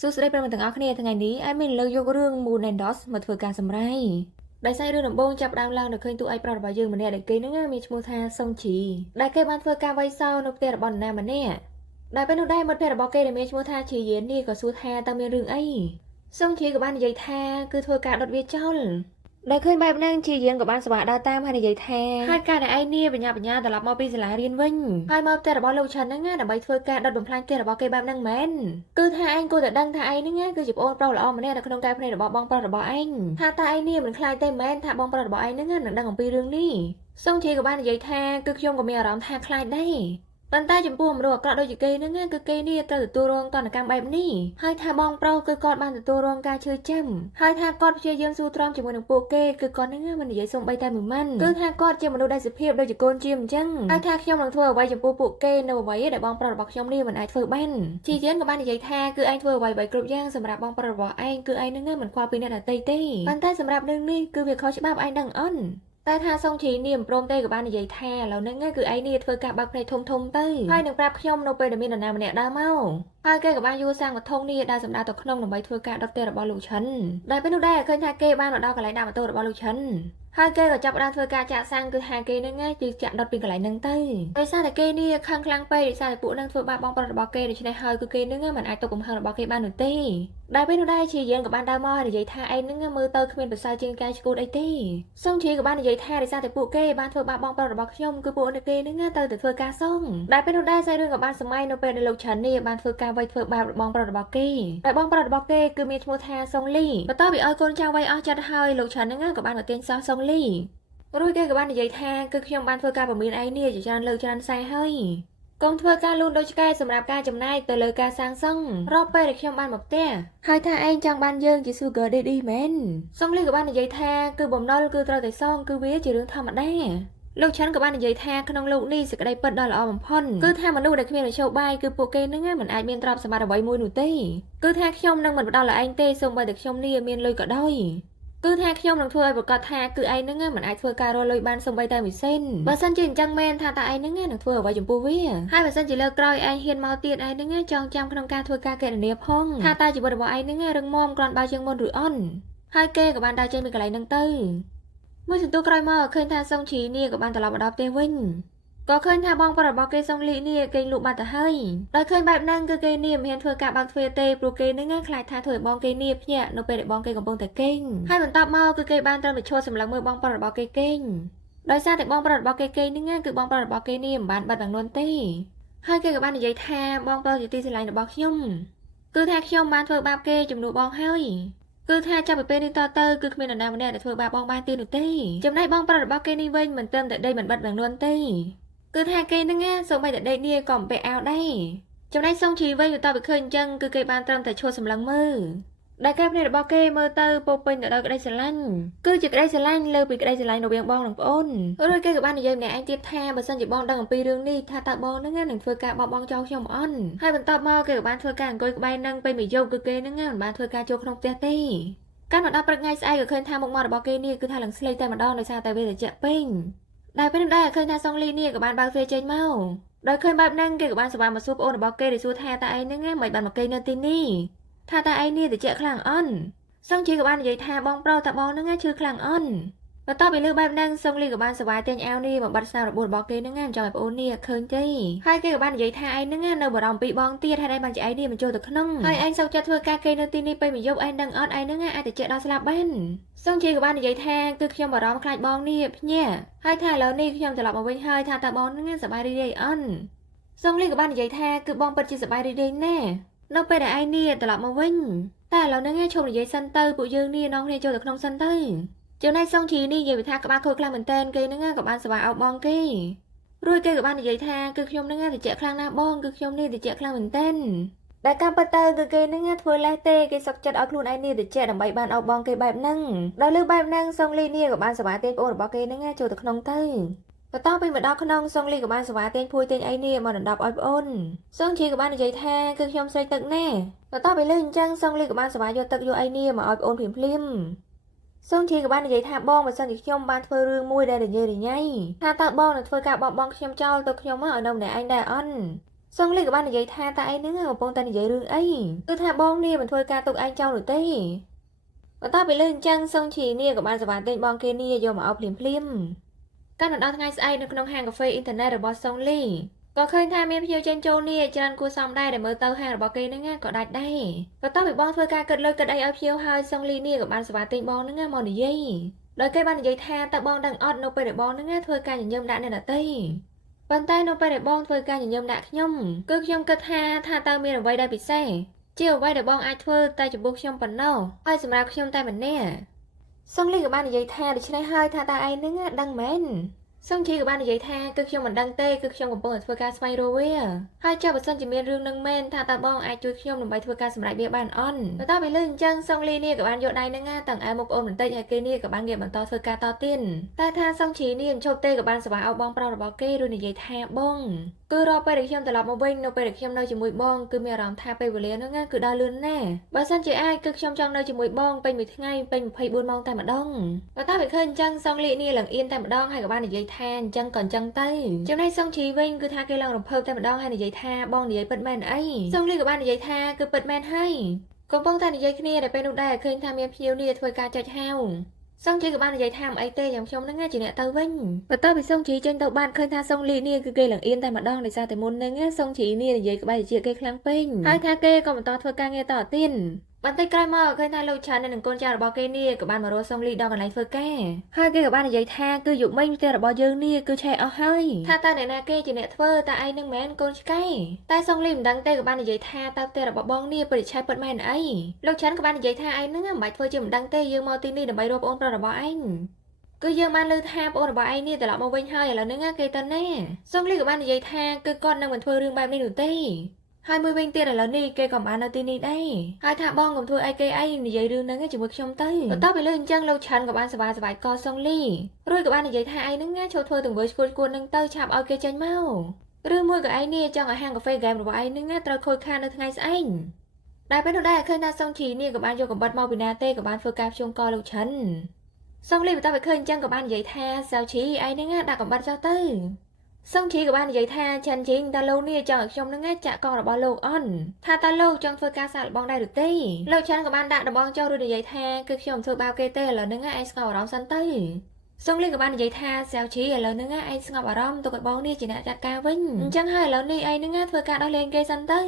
សួស្តីប្រិយមិត្តទាំងអស់គ្នាថ្ងៃនេះអែមមានលើកយករឿង Moon and Dots មកធ្វើការសម្ដែងដោយសាររឿងដំបូងចាប់ផ្ដើមឡើងដោយឃើញតួឯកប្រុសរបស់យើងម្នាក់ដែលគេនឹងមានឈ្មោះថាសុងជីដែលគេបានធ្វើការវាយសោនៅផ្ទះរបស់នរណាម្នាក់ដែលពេលនោះដែរមិត្តភក្តិរបស់គេដែលមានឈ្មោះថាជាយាននេះក៏សួរថាតើមានរឿងអីសុងជីក៏បាននិយាយថាគឺធ្វើការដុតវាចោលដែលឃើញបែបហ្នឹងជាយានក៏បានស្វាដើរតាមហើយនិយាយថាហើយការដែលឯងនេះបញ្ញាត្រឡប់មកពីសាលារៀនវិញហើយមកផ្ទះរបស់លោកឆាន់ហ្នឹងដើម្បីធ្វើការដុតបំផ្លាញផ្ទះរបស់គេបែបហ្នឹងមែនគឺថាឯងគួរតែដឹងថាឯងហ្នឹងគឺជាប្អូនប្រុសល្អម្នាក់នៅក្នុងកែវភ្នែករបស់បងប្រុសរបស់ឯងថាតើឯងនេះមិនខ្លាចទេមែនថាបងប្រុសរបស់ឯងហ្នឹងនឹងដឹងអំពីរឿងនេះសុងជីក៏បាននិយាយថាគឺខ្ញុំក៏មានអារម្មណ៍ថាខ្លាចដែរប៉ុន្តែចំពោះមនុស្សអាក្រក់ដូចជាគេហ្នឹងគឺគេនេះត្រូវទទួលរងទណ្ឌកម្មបែបនេះហើយថាបងប្រុសគឺគាត់បានទទួលរងការឈឺចាំហើយថាគាត់ព្យាយាមស៊ូទ្រាំជាមួយនឹងពួកគេគឺគាត់ហ្នឹងមិននិយាយសូម្បីតែមួយម៉ាត់គឺថាគាត់ជាមនុស្សដែលសុភាពដូចជាកូនជាអញ្ចឹងហើយថាខ្ញុំនឹងធ្វើអ្វីចំពោះពួកគេនៅអ្វីដែលបងប្រុសរបស់ខ្ញុំនេះមិនអាចធ្វើបានជាយានក៏បាននិយាយថាគឺឯងធ្វើអ្វីគ្រប់យ៉ាងសម្រាប់បងប្រុសរបស់ឯងគឺឯងហ្នឹងមិនខ្វល់ពីអ្នកដទៃទេប៉ុន្តែសម្រាប់រឿងនេះគឺវាខុសច្បាប់ឯងដឹងអន់តែថាសុងជីនេះមិនព្រមទេក៏បាននិយាយថាឥឡូវហ្នឹងគឺឯងនេះធ្វើការបើកភ្នែកធំទៅហើយនឹងប្រាប់ខ្ញុំនៅពេលដែលមាននរណាម្នាក់ដើរមកហើយគេក៏បានយួរសាំងវត្ថុនេះដើរសម្ដៅទៅក្នុងដើម្បីធ្វើការដុតផ្ទះរបស់លោកឆិនដែលពេលនោះដែរឃើញថាគេបានមកដល់កន្លែងដាក់ម៉ូតូរបស់លោកឆិនហើយគេក៏ចាប់ផ្ដើមធ្វើការចាក់សាំងគឺថាគេហ្នឹងគឺចាក់ដុតពីកន្លែងហ្នឹងទៅដោយសារតែគេនេះខឹងខ្លាំងពេកដោយសារតែពួកហ្នឹងធ្វើបាបបងប្រុសរបស់គេដូច្នេះហើយគឺគេហ្នឹងមិនអាចទប់កំហឹងរបស់គេបាននោះទេដែលពេលនោះដែរជាយានក៏បានដើរមកហើយនិយាយថាឯងហ្នឹងមើលទៅគ្មានប្រសើរជាងកាយឈួតអីទេសុងជីក៏បាននិយាយថាដោយសារតែពួកគេបានធ្វើបាបបងប្រុសរបស់ខ្ញុំគឺពួកគេហ្នឹងទៅធ្វើការសងដែលពេលនោះដែរសាយរឿងក៏បានសម័យនៅពេលដែលលោកឆាន់នេះបានធ្វើការវាយធ្វើបាបបងប្រុសរបស់គេដែលបងប្រុសរបស់គេគឺមានឈ្មោះថាសុងលីបន្ទាប់ពីឲ្យកូនចៅវាយអស់ចិត្តហើយលោកឆាន់ហ្នឹងក៏បានមកទាញសោះសុងលីរួចគេក៏បាននិយាយថាគឺខ្ញុំបានធ្វើការពមៀនឯងនេះជាច្រើនលើកច្រើនខ្សែហើយកងធ្វើការលូនដូចឆ្កែសម្រាប់ការចំណាយទៅលើការសាងសង់រកពេលដែលខ្ញុំបានមកផ្ទះហើយថាឯងចង់បានយើងជា Sugar Daddy មែនសុងលីក៏បាននិយាយថាគឺបំណុលគឺត្រូវតែសងគឺវាជារឿងធម្មតាលោកឆាន់ក៏បាននិយាយថាក្នុងលោកនេះសេចក្តីពិតដ៏ល្អបំផុតគឺថាមនុស្សដែលគ្មានមធ្យោបាយគឺពួកគេនឹងមិនអាចមានទ្រព្យសម្បត្តិអ្វីមួយនោះទេគឺថាខ្ញុំនឹងមិនផ្ដល់ឲ្យឯងទេសូម្បីតែខ្ញុំនេះមានលុយក៏ដោយគឺថាខ្ញុំនឹងធ្វើឲ្យប្រកាសថាគឺឯងនឹងមិនអាចធ្វើការរកលុយបានសូម្បីតែមួយសេនបើសិនជាអញ្ចឹងមែនថាតើឯងនឹងនឹងធ្វើអ្វីចំពោះវាហើយបើសិនជាលើកក្រោយឯងហ៊ានមកទៀតឯងនឹងចងចាំក្នុងការធ្វើការកណនាផងថាតើជីវិតរបស់ឯងនឹងរឹងមាំគ្រាន់បើជាងមុនឬអន់ហើយគេក៏បានដើរចេញពីកន្លែងហ្នឹងទៅមួយសន្ទុះក្រោយមកឃើញថាសុងជីនេះក៏បានត្រឡប់មកដល់ផ្ទះវិញក៏ឃើញថាបងប្រុសរបស់គេសុងលីនេះគេលក់បាត់ទៅហើយដោយឃើញបែបហ្នឹងគឺគេនេះមិនហ៊ានធ្វើការបើកទ្វារទេព្រោះគេនឹងខ្លាចថាធ្វើឲ្យបងគេនេះភ្ញាក់នៅពេលដែលបងគេកំពុងតែគេងហើយបន្ទាប់មកគឺគេបានត្រឹមតែឈរសម្លឹងមើលបងប្រុសរបស់គេគេងដោយសារតែបងប្រុសរបស់គេគេងហ្នឹងគឺបងប្រុសរបស់គេនេះមិនបានបិទបង្នួនទេហើយគេក៏បាននិយាយថាបងប្រុសជាទីស្រឡាញ់របស់ខ្ញុំគឺថាខ្ញុំបានធ្វើបាបគេជំនួសបងហើយគឺថាចាប់ពីពេលនេះតទៅគឺគ្មាននរណាម្នាក់ដែលធ្វើបាបបងបានទៀតនោះទេចំណែកបងប្រុសរបស់គេនេះវិញមិនត្រឹមតែដេកមិនបិទបង្នួនទេគឺថាគេហ្នឹងសូម្បីតែដេកនេះក៏មិនពាក់អាវដែរចំណែកសុងជីវិញបន្ទាប់ពីឃើញអញ្ចឹងគឺគេបានត្រឹមតែឈរសម្លឹងមើលដែលកែភ្នែករបស់គេមើលទៅពោពេញទៅដោយក្តីស្រឡាញ់គឺជាក្តីស្រឡាញ់លើពីក្តីស្រឡាញ់រវាងបងនិងប្អូនរួចគេក៏បាននិយាយម្នាក់ឯងទៀតថាបើសិនជាបងដឹងអំពីរឿងនេះថាតើបងហ្នឹងនឹងធ្វើការបោះបង់ចោលខ្ញុំអន់ហើយបន្ទាប់មកគេក៏បានធ្វើការអង្គុយក្បែរនឹងពេលមួយយប់គឺគេហ្នឹងមិនបានធ្វើការចូលក្នុងផ្ទះទេកាន់មកដល់ព្រឹកថ្ងៃស្អែកក៏ឃើញថាមុខមាត់របស់គេនេះគឺថាឡើងស្លេកតែម្ដងដោយសារតែវាត្រជាក់ពេញដែលពេលនោះដែរឃើញថាសុងលីនេះក៏បានបើកទ្វារចេញមកដោយឃើញបែបហ្នឹងគេក៏បានសប្បាយមកសួរប្អូនរបស់គេដែលសួរថាតើឯងហ្នឹងមិនបានមកគេនៅទីនេះថាតើឯងនេះត្រជាក់ខ្លាំងអន់សុងជីក៏បាននិយាយថាបងប្រុសតើបងហ្នឹងឈឺខ្លាំងអន់បន្ទាប់ពីលើបែបហ្នឹងសុងលីក៏បានសប្បាយទាញអាវនេះមកបាត់ស្នាមរបួសរបស់គេហ្នឹងមិនចង់ឲ្យប្អូននេះឃើញទេហើយគេក៏បាននិយាយថាឯងហ្នឹងនៅបារម្ភពីបងទៀតហើយបានជាឯងនេះបញ្ចូលទៅក្នុងហើយឯងសុខចិត្តធ្វើការគេនៅទីនេះពេលមួយយប់ឯងដឹងអត់ឯងហ្នឹងអាចត្រជាក់ដល់ស្លាប់បានសុងជីក៏បាននិយាយថាគឺខ្ញុំបារម្ភខ្លាចបងនេះភ្ញាក់ហើយថាឥឡូវនេះខ្ញុំត្រឡប់មកវិញហើយថាតើបងហ្នឹងសប្បាយរីករាយអន់សុងលីក៏បាននិយាយថាគឺបងពិតជាសប្បាយរីករាយណាស់នៅពេលដែលឯងនេះត្រឡប់មកវិញតែឥឡូវហ្នឹងឈប់និយាយសិនទៅពួកយើងនេះនាំគ្នាចូលទៅក្នុងសិនទៅចំណែកសុងជីនេះនិយាយថាក្បាលខូចខ្លាំងមែនតើគេហ្នឹងក៏បានសប្បាយអោបបងគេរួចគេក៏បាននិយាយថាគឺខ្ញុំហ្នឹងត្រជាក់ខ្លាំងណាស់បងគឺខ្ញុំនេះត្រជាក់ខ្លាំងមែនតើដែលការពិតទៅគឺគេហ្នឹងធ្វើលេះទេគេសុកចិត្តឲ្យខ្លួនឯងនេះត្រជាក់ដើម្បីបានអោបបងគេបែបហ្នឹងដល់លើបែបហ្នឹងសុងលីនេះក៏បានសប្បាយទេប្អូនរបស់គេហ្នឹងចូលទៅក្នុងទៅបន្ទាប់ពីមកដល់ក្នុងសុងលីក៏បានសប្បាយទាញភួយទាញអីនេះមកដណ្ដប់ឲ្យប្អូនសុងជីក៏បាននិយាយថាគឺខ្ញុំស្រេកទឹកណាស់បន្ទាប់ពីលើអញ្ចឹងសុងលីក៏បានសប្បាយយកទឹកយកអីនេះមកឲ្យប្អូនភ្លាមសុងជីក៏បាននិយាយថាបងបើសិនជាខ្ញុំបានធ្វើរឿងមួយដែលរញ៉េរញ៉ៃថាតើបងនឹងធ្វើការបោះបង់ខ្ញុំចោលទៅខ្ញុំឲ្យនៅម្នាក់ឯងដែរអន់ សងលីក៏បាននិយាយថាតែឯងនឹងកំពុងតែនិយាយរឿងអីគឺថាបងនេះមិនធ្វើការទុកឯងចោលនោះទេបន្ទាប់ពីលើអញ្ចឹងសុងឈីនេះក៏បានសវ៉ាទិញបងគេនេះយកមកឲ្យភ្លាមកាលដល់ថ្ងៃស្អែកនៅក្នុងហាងកាហ្វេអ៊ីនធឺណិតរបស់សុងលីក៏ឃើញថាមានភ្ញៀវចេញចូលនេះច្រើនគួរសមដែរដែលមើលទៅហាងរបស់គេហ្នឹងក៏ដាច់ដែរបន្ទាប់ពីបងធ្វើការគិតលើគិតអីឲ្យភ្ញៀវហើយសុងលីនេះក៏បានសវ៉ាទិញបងហ្នឹងមកនិយាយដោយគេបាននិយាយថាតើបងដឹងអត់នៅពេលដែលបងហ្នឹងធ្វើការញញឹមដាក់អ្នកដទៃប៉ុន្តែនៅពេលដែលបងធ្វើការញញឹមដាក់ខ្ញុំគឺខ្ញុំគិតថាតើមានអ្វីដែលពិសេសជាអ្វីដែលបងអាចធ្វើតែចំពោះខ្ញុំប៉ុណ្ណោះហើយសម្រាប់ខ្ញុំតែម្នាក់សុងលីក៏បាននិយាយថាដូច្នេះហើយថាតើឯងហ្នឹងដឹងមែនសុងជីក៏បាននិយាយថាគឺខ្ញុំមិនដឹងទេគឺខ្ញុំកំពុងតែធ្វើការស្វែងរកវាហើយចុះបើសិនជាមានរឿងនឹងមែនថាតើបងអាចជួយខ្ញុំដើម្បីធ្វើការសម្រេចវាបានអន់បន្ទាប់ពីលើអញ្ចឹងសុងលីនេះក៏បានយកដៃនឹងទាំងឯមុខប្អូនបន្តិចហើយគេនេះក៏បានងាកបន្តធ្វើការតទៀតតែថាសុងជីនេះមិនឈប់ទេក៏បានស្វាអោបបងប្រុសរបស់គេរួចនិយាយថាបងគឺរាល់ពេលដែលខ្ញុំត្រឡប់មកវិញនៅពេលដែលខ្ញុំនៅជាមួយបងគឺមានអារម្មណ៍ថាពេលវេលានោះគឺដើរលឿនណាស់បើសិនជាអាចគឺខ្ញុំចង់នៅជាមួយបងពេញមួយថ្ងៃពេញ24ម៉ោងតែម្ដងបន្ទាប់ពីឃើញអញ្ចឹងសុងលីនេះឡើងអៀនតែម្ដងហើយក៏បាននិយាយថាអញ្ចឹងក៏អញ្ចឹងទៅចំណែកសុងជីវិញគឺថាគេឡើងរំភើបតែម្ដងហើយនិយាយថាបងនិយាយពិតមែនអីសុងលីក៏បាននិយាយថាគឺពិតមែនហើយកំពុងតែនិយាយគ្នាតែពេលនោះដែរឃើញថាមានភ្ញៀវនេះធ្វើការចុចហៅសុងជីក៏បាននិយាយថាមិនអីទេយ៉ាងខ្ញុំនឹងជាអ្នកទៅវិញបន្ទាប់ពីសុងជីចេញទៅបានឃើញថាសុងលីនេះគឺគេឡើងអៀនតែម្ដងដោយសារតែមុននឹងសុងជីនេះនិយាយក្បែរជាគេខ្លាំងពេកហើយថាគេក៏បន្តធ្វើការងារតទៀតបន្តិចក្រោយមកឃើញថាលោកឆាននិងកូនចៅរបស់គេនេះក៏បានមករកសុងលីដល់កន្លែងធ្វើការហើយគេក៏បាននិយាយថាគឺយុគមិញផ្ទះរបស់យើងនេះគឺឆេះអស់ហើយថាតើអ្នកណាគេជាអ្នកធ្វើតើឯងនឹងមែនកូនឆ្កែតែសុងលីមិនដឹងទេក៏បាននិយាយថាតើផ្ទះរបស់បងនេះពិតឆេះពិតមែនអីលោកឆានក៏បាននិយាយថាឯងនឹងមិនបាច់ធ្វើជាមិនដឹងទេយើងមកទីនេះដើម្បីរកប្អូនប្រុសរបស់ឯងគឺយើងបានលើថាប្អូនរបស់ឯងនេះត្រឡប់មកវិញហើយឥឡូវហ្នឹងគេទៅណាសុងលីក៏បាននិយាយថាគឺគាត់នឹងមិនធ្វើរឿងបែបនេះនោះទេហើយមួយវិញទៀតឥឡូវនេះគេក៏បាននៅទីនេះដែរហើយថាបងកុំធ្វើអីគេអីនិយាយរឿងហ្នឹងជាមួយខ្ញុំទៅបន្ទាប់ពីលើអញ្ចឹងលោកឆាន់ក៏បានសប្បាយកសុងលីរួចក៏បាននិយាយថាឯងហ្នឹងចូលធ្វើទង្វើឈួតគួតហ្នឹងទៅឆាប់ឲ្យគេចេញមកឬមួយក៏ឯងនេះចង់ឲ្យហាងកាហ្វេហ្គេមរបស់ឯងហ្នឹងត្រូវខូចខាតនៅថ្ងៃស្អែកដែលពេលនោះដែរឃើញថាសុងជីនេះក៏បានយកកំបិតមកពីណាទេក៏បានធ្វើការភ្ជុំកលោកឆាន់សុងលីបន្ទាប់ពីឃើញអញ្ចឹងក៏បាននិយាយថាសាវជីឯងហ្នឹងដាក់កំបិតចោលទៅសុងជីក៏បាននិយាយថាឆាន់ជីងតើលោកនេះចង់ឲ្យខ្ញុំនឹងចាក់កងរបស់លោកអន់ថាតើលោកចង់ធ្វើការសាកល្បងដែរឬទេលោកឆាន់ក៏បានដាក់ដំបងចុះរួចនិយាយថាគឺខ្ញុំធ្វើបាបគេទេឥឡូវហ្នឹងឯងស្ងប់អារម្មណ៍សិនទៅសុងលីក៏បាននិយាយថាសាវជីឥឡូវហ្នឹងឯងស្ងប់អារម្មណ៍ទុកឲ្យបងនេះជាអ្នកចាត់ការវិញអញ្ចឹងហើយឥឡូវនេះឯងហ្នឹងធ្វើការដោះលែងគេសិនទៅ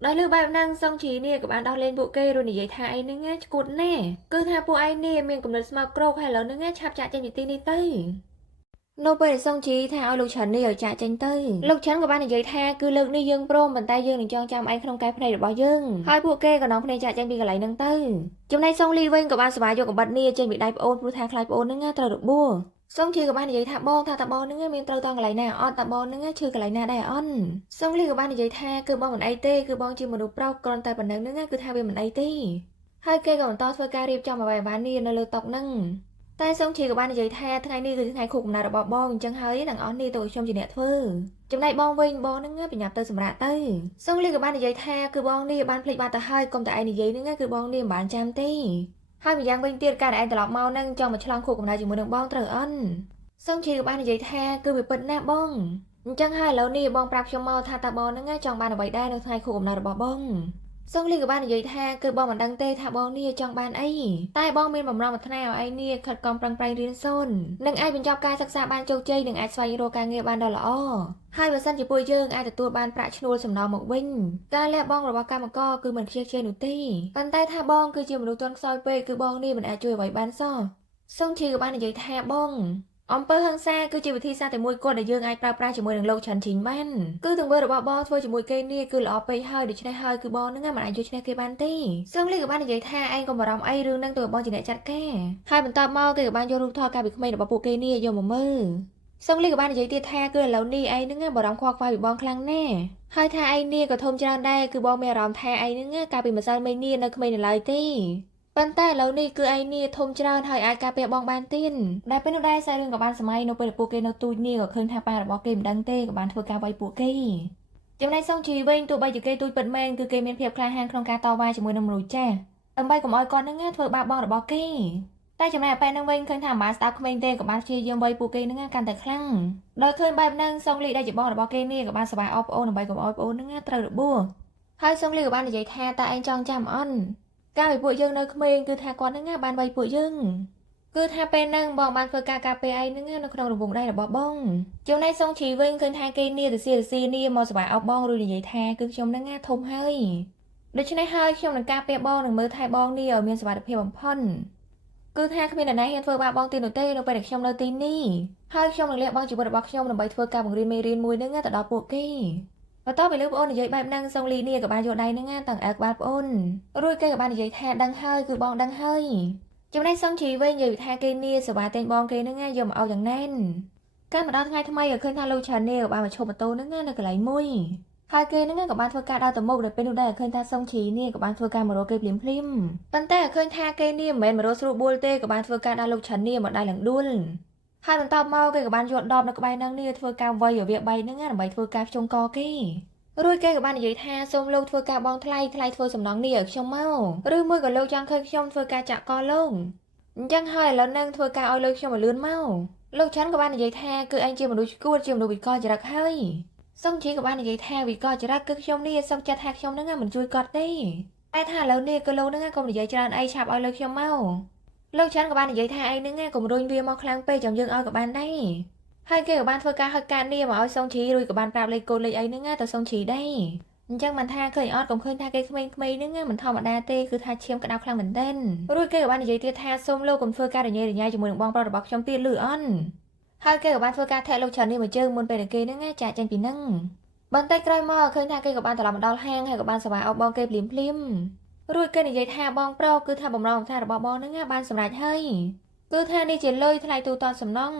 ដោយលើបែបហ្នឹងសុងជីនេះក៏បានដោះលែងពួកគេរួចនិយាយថាឯងហ្នឹងឈួតណាស់គឺថាពួកឯងនេះមានកំណត់ស្មោកគ្រោកហើយឥឡូវហ្នឹងឆាប់ចាក់ចេញពីទីនេះទៅនៅពេលសុងជីថាឲ្យលោកឆាន់នេះឲ្យចាក់ចេញទៅលោកឆាន់ក៏បាននិយាយថាគឺលើកនេះយើងព្រមប៉ុន្តែយើងនឹងចងចាំឯងក្នុងកែភ្នែករបស់យើងហើយពួកគេក៏នាំគ្នាចាក់ចេញពីកន្លែងហ្នឹងទៅចំណែកសុងលីវិញក៏បានសប្បាយយកកំបិតនេះចេញពីដៃប្អូនព្រោះថាខ្លាចប្អូនហ្នឹងត្រូវរបួសសុងជីក៏បាននិយាយថាបងថាតើបងហ្នឹងមានត្រូវតង់កន្លែងណាអត់តើបងហ្នឹងឈឺកន្លែងណាដែរអន់សុងលីក៏បាននិយាយថាគឺបងមិនអីទេគឺបងជាមនុស្សប្រុសគ្រាន់តែប៉ុណ្្នឹងហ្នឹងគឺថាវាមិនអីទេហើយគេក៏បន្តធ្វើការរៀបចំអ្វីៗនេះនៅលើតុហ្នឹងតែសុងជីក៏បាននិយាយថាថ្ងៃនេះគឺថ្ងៃខួបកំណើតរបស់បងអញ្ចឹងហើយទាំងអស់នេះទៅខ្ញុំជាអ្នកធ្វើចំណែកបងវិញបងហ្នឹងប្រញាប់ទៅសម្រាប់ទៅសុងលីក៏បាននិយាយថាគឺបងនេះបានភ្លេចបាត់ទៅហើយកុំតែឯងនិយាយហ្នឹងគឺបងនេះមិនបានចាំទេហើយម្យ៉ាងវិញទៀតការដែលឯងត្រឡប់មកហ្នឹងចង់មកឆ្លងខួបកំណើតជាមួយនឹងបងត្រូវអន់សុងជីក៏បាននិយាយថាគឺវាពិតណាស់បងអញ្ចឹងហើយឥឡូវនេះបងប្រាប់ខ្ញុំមកថាតើបងហ្នឹងចង់បានអ្វីដែរនៅថ្ងៃខួបកំណើតរបស់បងសុងលីក៏បាននិយាយថាគឺបងមិនដឹងទេថាបងនេះចង់បានអីតែបងមានបំណងប្រាថ្នាឲ្យឯងនេះខិតខំប្រឹងប្រែងរៀនសូត្រនឹងអាចបញ្ចប់ការសិក្សាបានជោគជ័យនិងអាចស្វែងរកការងារបានដ៏ល្អហើយបើសិនជាពួកយើងអាចទទួលបានប្រាក់ឈ្នួលសំណងមកវិញការលះបង់របស់កម្មករគឺមិនខ្ជិលខ្ជាយនោះទេប៉ុន្តែថាបងគឺជាមនុស្សទន់ខ្សោយពេកគឺបងនេះមិនអាចជួយអ្វីបានសោះសុងជីក៏បាននិយាយថាបងអំពើហិង្សាគឺជាវិធីសាស្ត្រតែមួយគត់ដែលយើងអាចប្រើប្រាស់ជាមួយនឹងលោកឆាន់ជីងបានគឺទង្វើរបស់បងធ្វើជាមួយគេនេះគឺល្អពេកហើយដូច្នេះហើយគឺបងនឹងមិនអាចយកឈ្នះគេបានទេសឹងលីក៏បាននិយាយថាឯងកុំបារម្ភអីរឿងហ្នឹងទៅបងជាអ្នកចាត់ការហើយបន្ទាប់មកគេក៏បានយករូបថតកាលពីក្មេងរបស់ពួកគេនេះយកមកមើលសឹងលីក៏បាននិយាយទៀតថាគឺឥឡូវនេះឯងនឹងបារម្ភខ្វល់ខ្វាយពីបងខ្លាំងណាស់ហើយថាឯងនេះក៏ធំច្រើនដែរគឺបងមានអារម្មណ៍ថាឯងនឹងកាលពីម្សិលមិញនេះនៅក្មេងនៅឡើយទេប៉ុន្តែឥឡូវនេះគឺឯងនេះធំច្រើនហើយអាចការពារបងបានទៀតដែលពេលនោះដែរសាយរឿងក៏បានសម័យនៅពេលពួកគេនៅទូចនេះក៏ឃើញថាប៉ារបស់គេមិនដឹងទេក៏បានធ្វើការវាយពួកគេចំណែកសុងជីវិញទោះបីជាគេទូចពិតមែនគឺគេមានភាពក្លាហានក្នុងការតវ៉ាជាមួយនឹងមនុស្សចាស់ដើម្បីកុំឲ្យគាត់នឹងធ្វើបាបបងរបស់គេ តែចំណែកពេលនឹងវិញឃើញថាមិនស្ដាប់ក្មេងទេក៏បានព្យាយាមវាយពួកគេនឹងកាន់តែខ្លាំងដល់ឃើញបែបហ្នឹងសុងលីដែលជាបងរបស់គេនេះក៏បានសប្បាយអបប្អូនដើម្បីកុំឲ្យប្អូននឹងត្រូវរបួសហើយសុងលីក៏បាននិយាយថាតើឯងចង់ចាំអន់កាលពីពួកយើងនៅក្មេងគឺថាគាត់នឹងបានវាយពួកយើងគឺថាពេលហ្នឹងបងបានធ្វើការការពារឯងនឹងនៅក្នុងរង្វង់ដៃរបស់បងចំណែកសុងឈីវិញឃើញថាគេនេះទៅស៊ីនេះមកសប្បាយអបបងរួចនិយាយថាគឺខ្ញុំនឹងធំហើយដូច្នេះហើយខ្ញុំនឹងការពារបងនឹងមើលថែបងនេះឲ្យមានសុវត្ថិភាពបំផុតគឺថាគ្មាននរណាហ៊ានធ្វើបាបបងទៀតនោះទេនៅពេលដែលខ្ញុំនៅទីនេះហើយខ្ញុំនឹងលះបង់ជីវិតរបស់ខ្ញុំដើម្បីធ្វើការបង្រៀនមេរៀនមួយនឹងទៅដល់ពួកគេបន្ទាប់ពីលើប្អូននិយាយបែបហ្នឹងសុងលីនេះក៏បានយកដៃនឹងតាំងអើក្បាលប្អូនរួចគេក៏បាននិយាយថាដឹងហើយគឺបងដឹងហើយចំណែកសុងឈីវិញនិយាយថាគេនេះសវ៉ាតែងបងគេនឹងយកមកឲ្យយ៉ាងណែនកាលមកដល់ថ្ងៃថ្មីក៏ឃើញថាលោកឆានីក៏បានមកឈប់ម៉ូតូនឹងនៅកន្លែងមួយហើយគេនឹងក៏បានធ្វើការដើរទៅមុខដល់ពេលនោះដែរឃើញថាសុងឈីនេះក៏បានធ្វើការមករកគេភ្លាមប៉ុន្តែឃើញថាគេនេះមិនមែនមករកស្រួលបួលទេក៏បានធ្វើការដើរលោកឆានីមកដៃឡើងដួលហើយបន្តមកគេក៏បានយកដបនៅក្បែរនឹងនេះធ្វើការវាយឲ្យវាបែកនឹងដើម្បីធ្វើការភ្ជុំកគេរួចគេក៏បាននិយាយថាសូមលោកធ្វើការបងថ្លៃធ្វើសំណងនេះឲ្យខ្ញុំមកឬមួយក៏លោកចង់ឃើញខ្ញុំធ្វើការចាក់កលោកអញ្ចឹងហើយឥឡូវនឹងធ្វើការឲ្យលោកខ្ញុំឲ្យលឿនមកលោកឆាន់ក៏បាននិយាយថាគឺឯងជាមនុស្សឈួតជាមនុស្សវិកលចរិតហើយសុងជីក៏បាននិយាយថាវិកលចរិតគឺខ្ញុំនេះសុំចិត្តថាខ្ញុំនឹងមិនជួយគាត់ទេតែថាឥឡូវនេះគឺលោកនឹងកុំនិយាយច្រើនអីឆាប់ឲ្យលោកខ្ញុំមកលោកឆាន់ក៏បាននិយាយថាឯងនឹងកុំរុញវាមកខ្លាំងពេកចាំយើងឲ្យក៏បានដែរហើយគេក៏បានធ្វើការហៅការនេះមកឲ្យសុងជីរួចក៏បានប្រាប់លេខកូដលេខអីនឹងទៅសុងជីដែរអញ្ចឹងមិនថាឃើញអត់កុំឃើញថាគេក្មេងៗនឹងមិនធម្មតាទេគឺថាឈាមក្តៅខ្លាំងមែនទែនរួចគេក៏បាននិយាយទៀតថាសូមលោកកុំធ្វើការរញ៉េរញ៉ៃជាមួយនឹងបងប្រុសរបស់ខ្ញុំទៀតលឺអន់ហើយគេក៏បានធ្វើការធាក់លោកឆាននេះមកជើងមុនពេលដែលគេនឹងចាក់ចេញពីនឹងបន្តិចក្រោយមកឃើញថាគេក៏បានត្រឡប់មកដល់ហាងហើយក៏បានសប្បាយអបបងគេភ្លាមរួចគេនិយាយថាបងប្រុសគឺថាបំរុងបំថារបស់បងនឹងបានសម្រេចហើយគឺថានេះជាលុយថ្លៃទូទាត់សំណង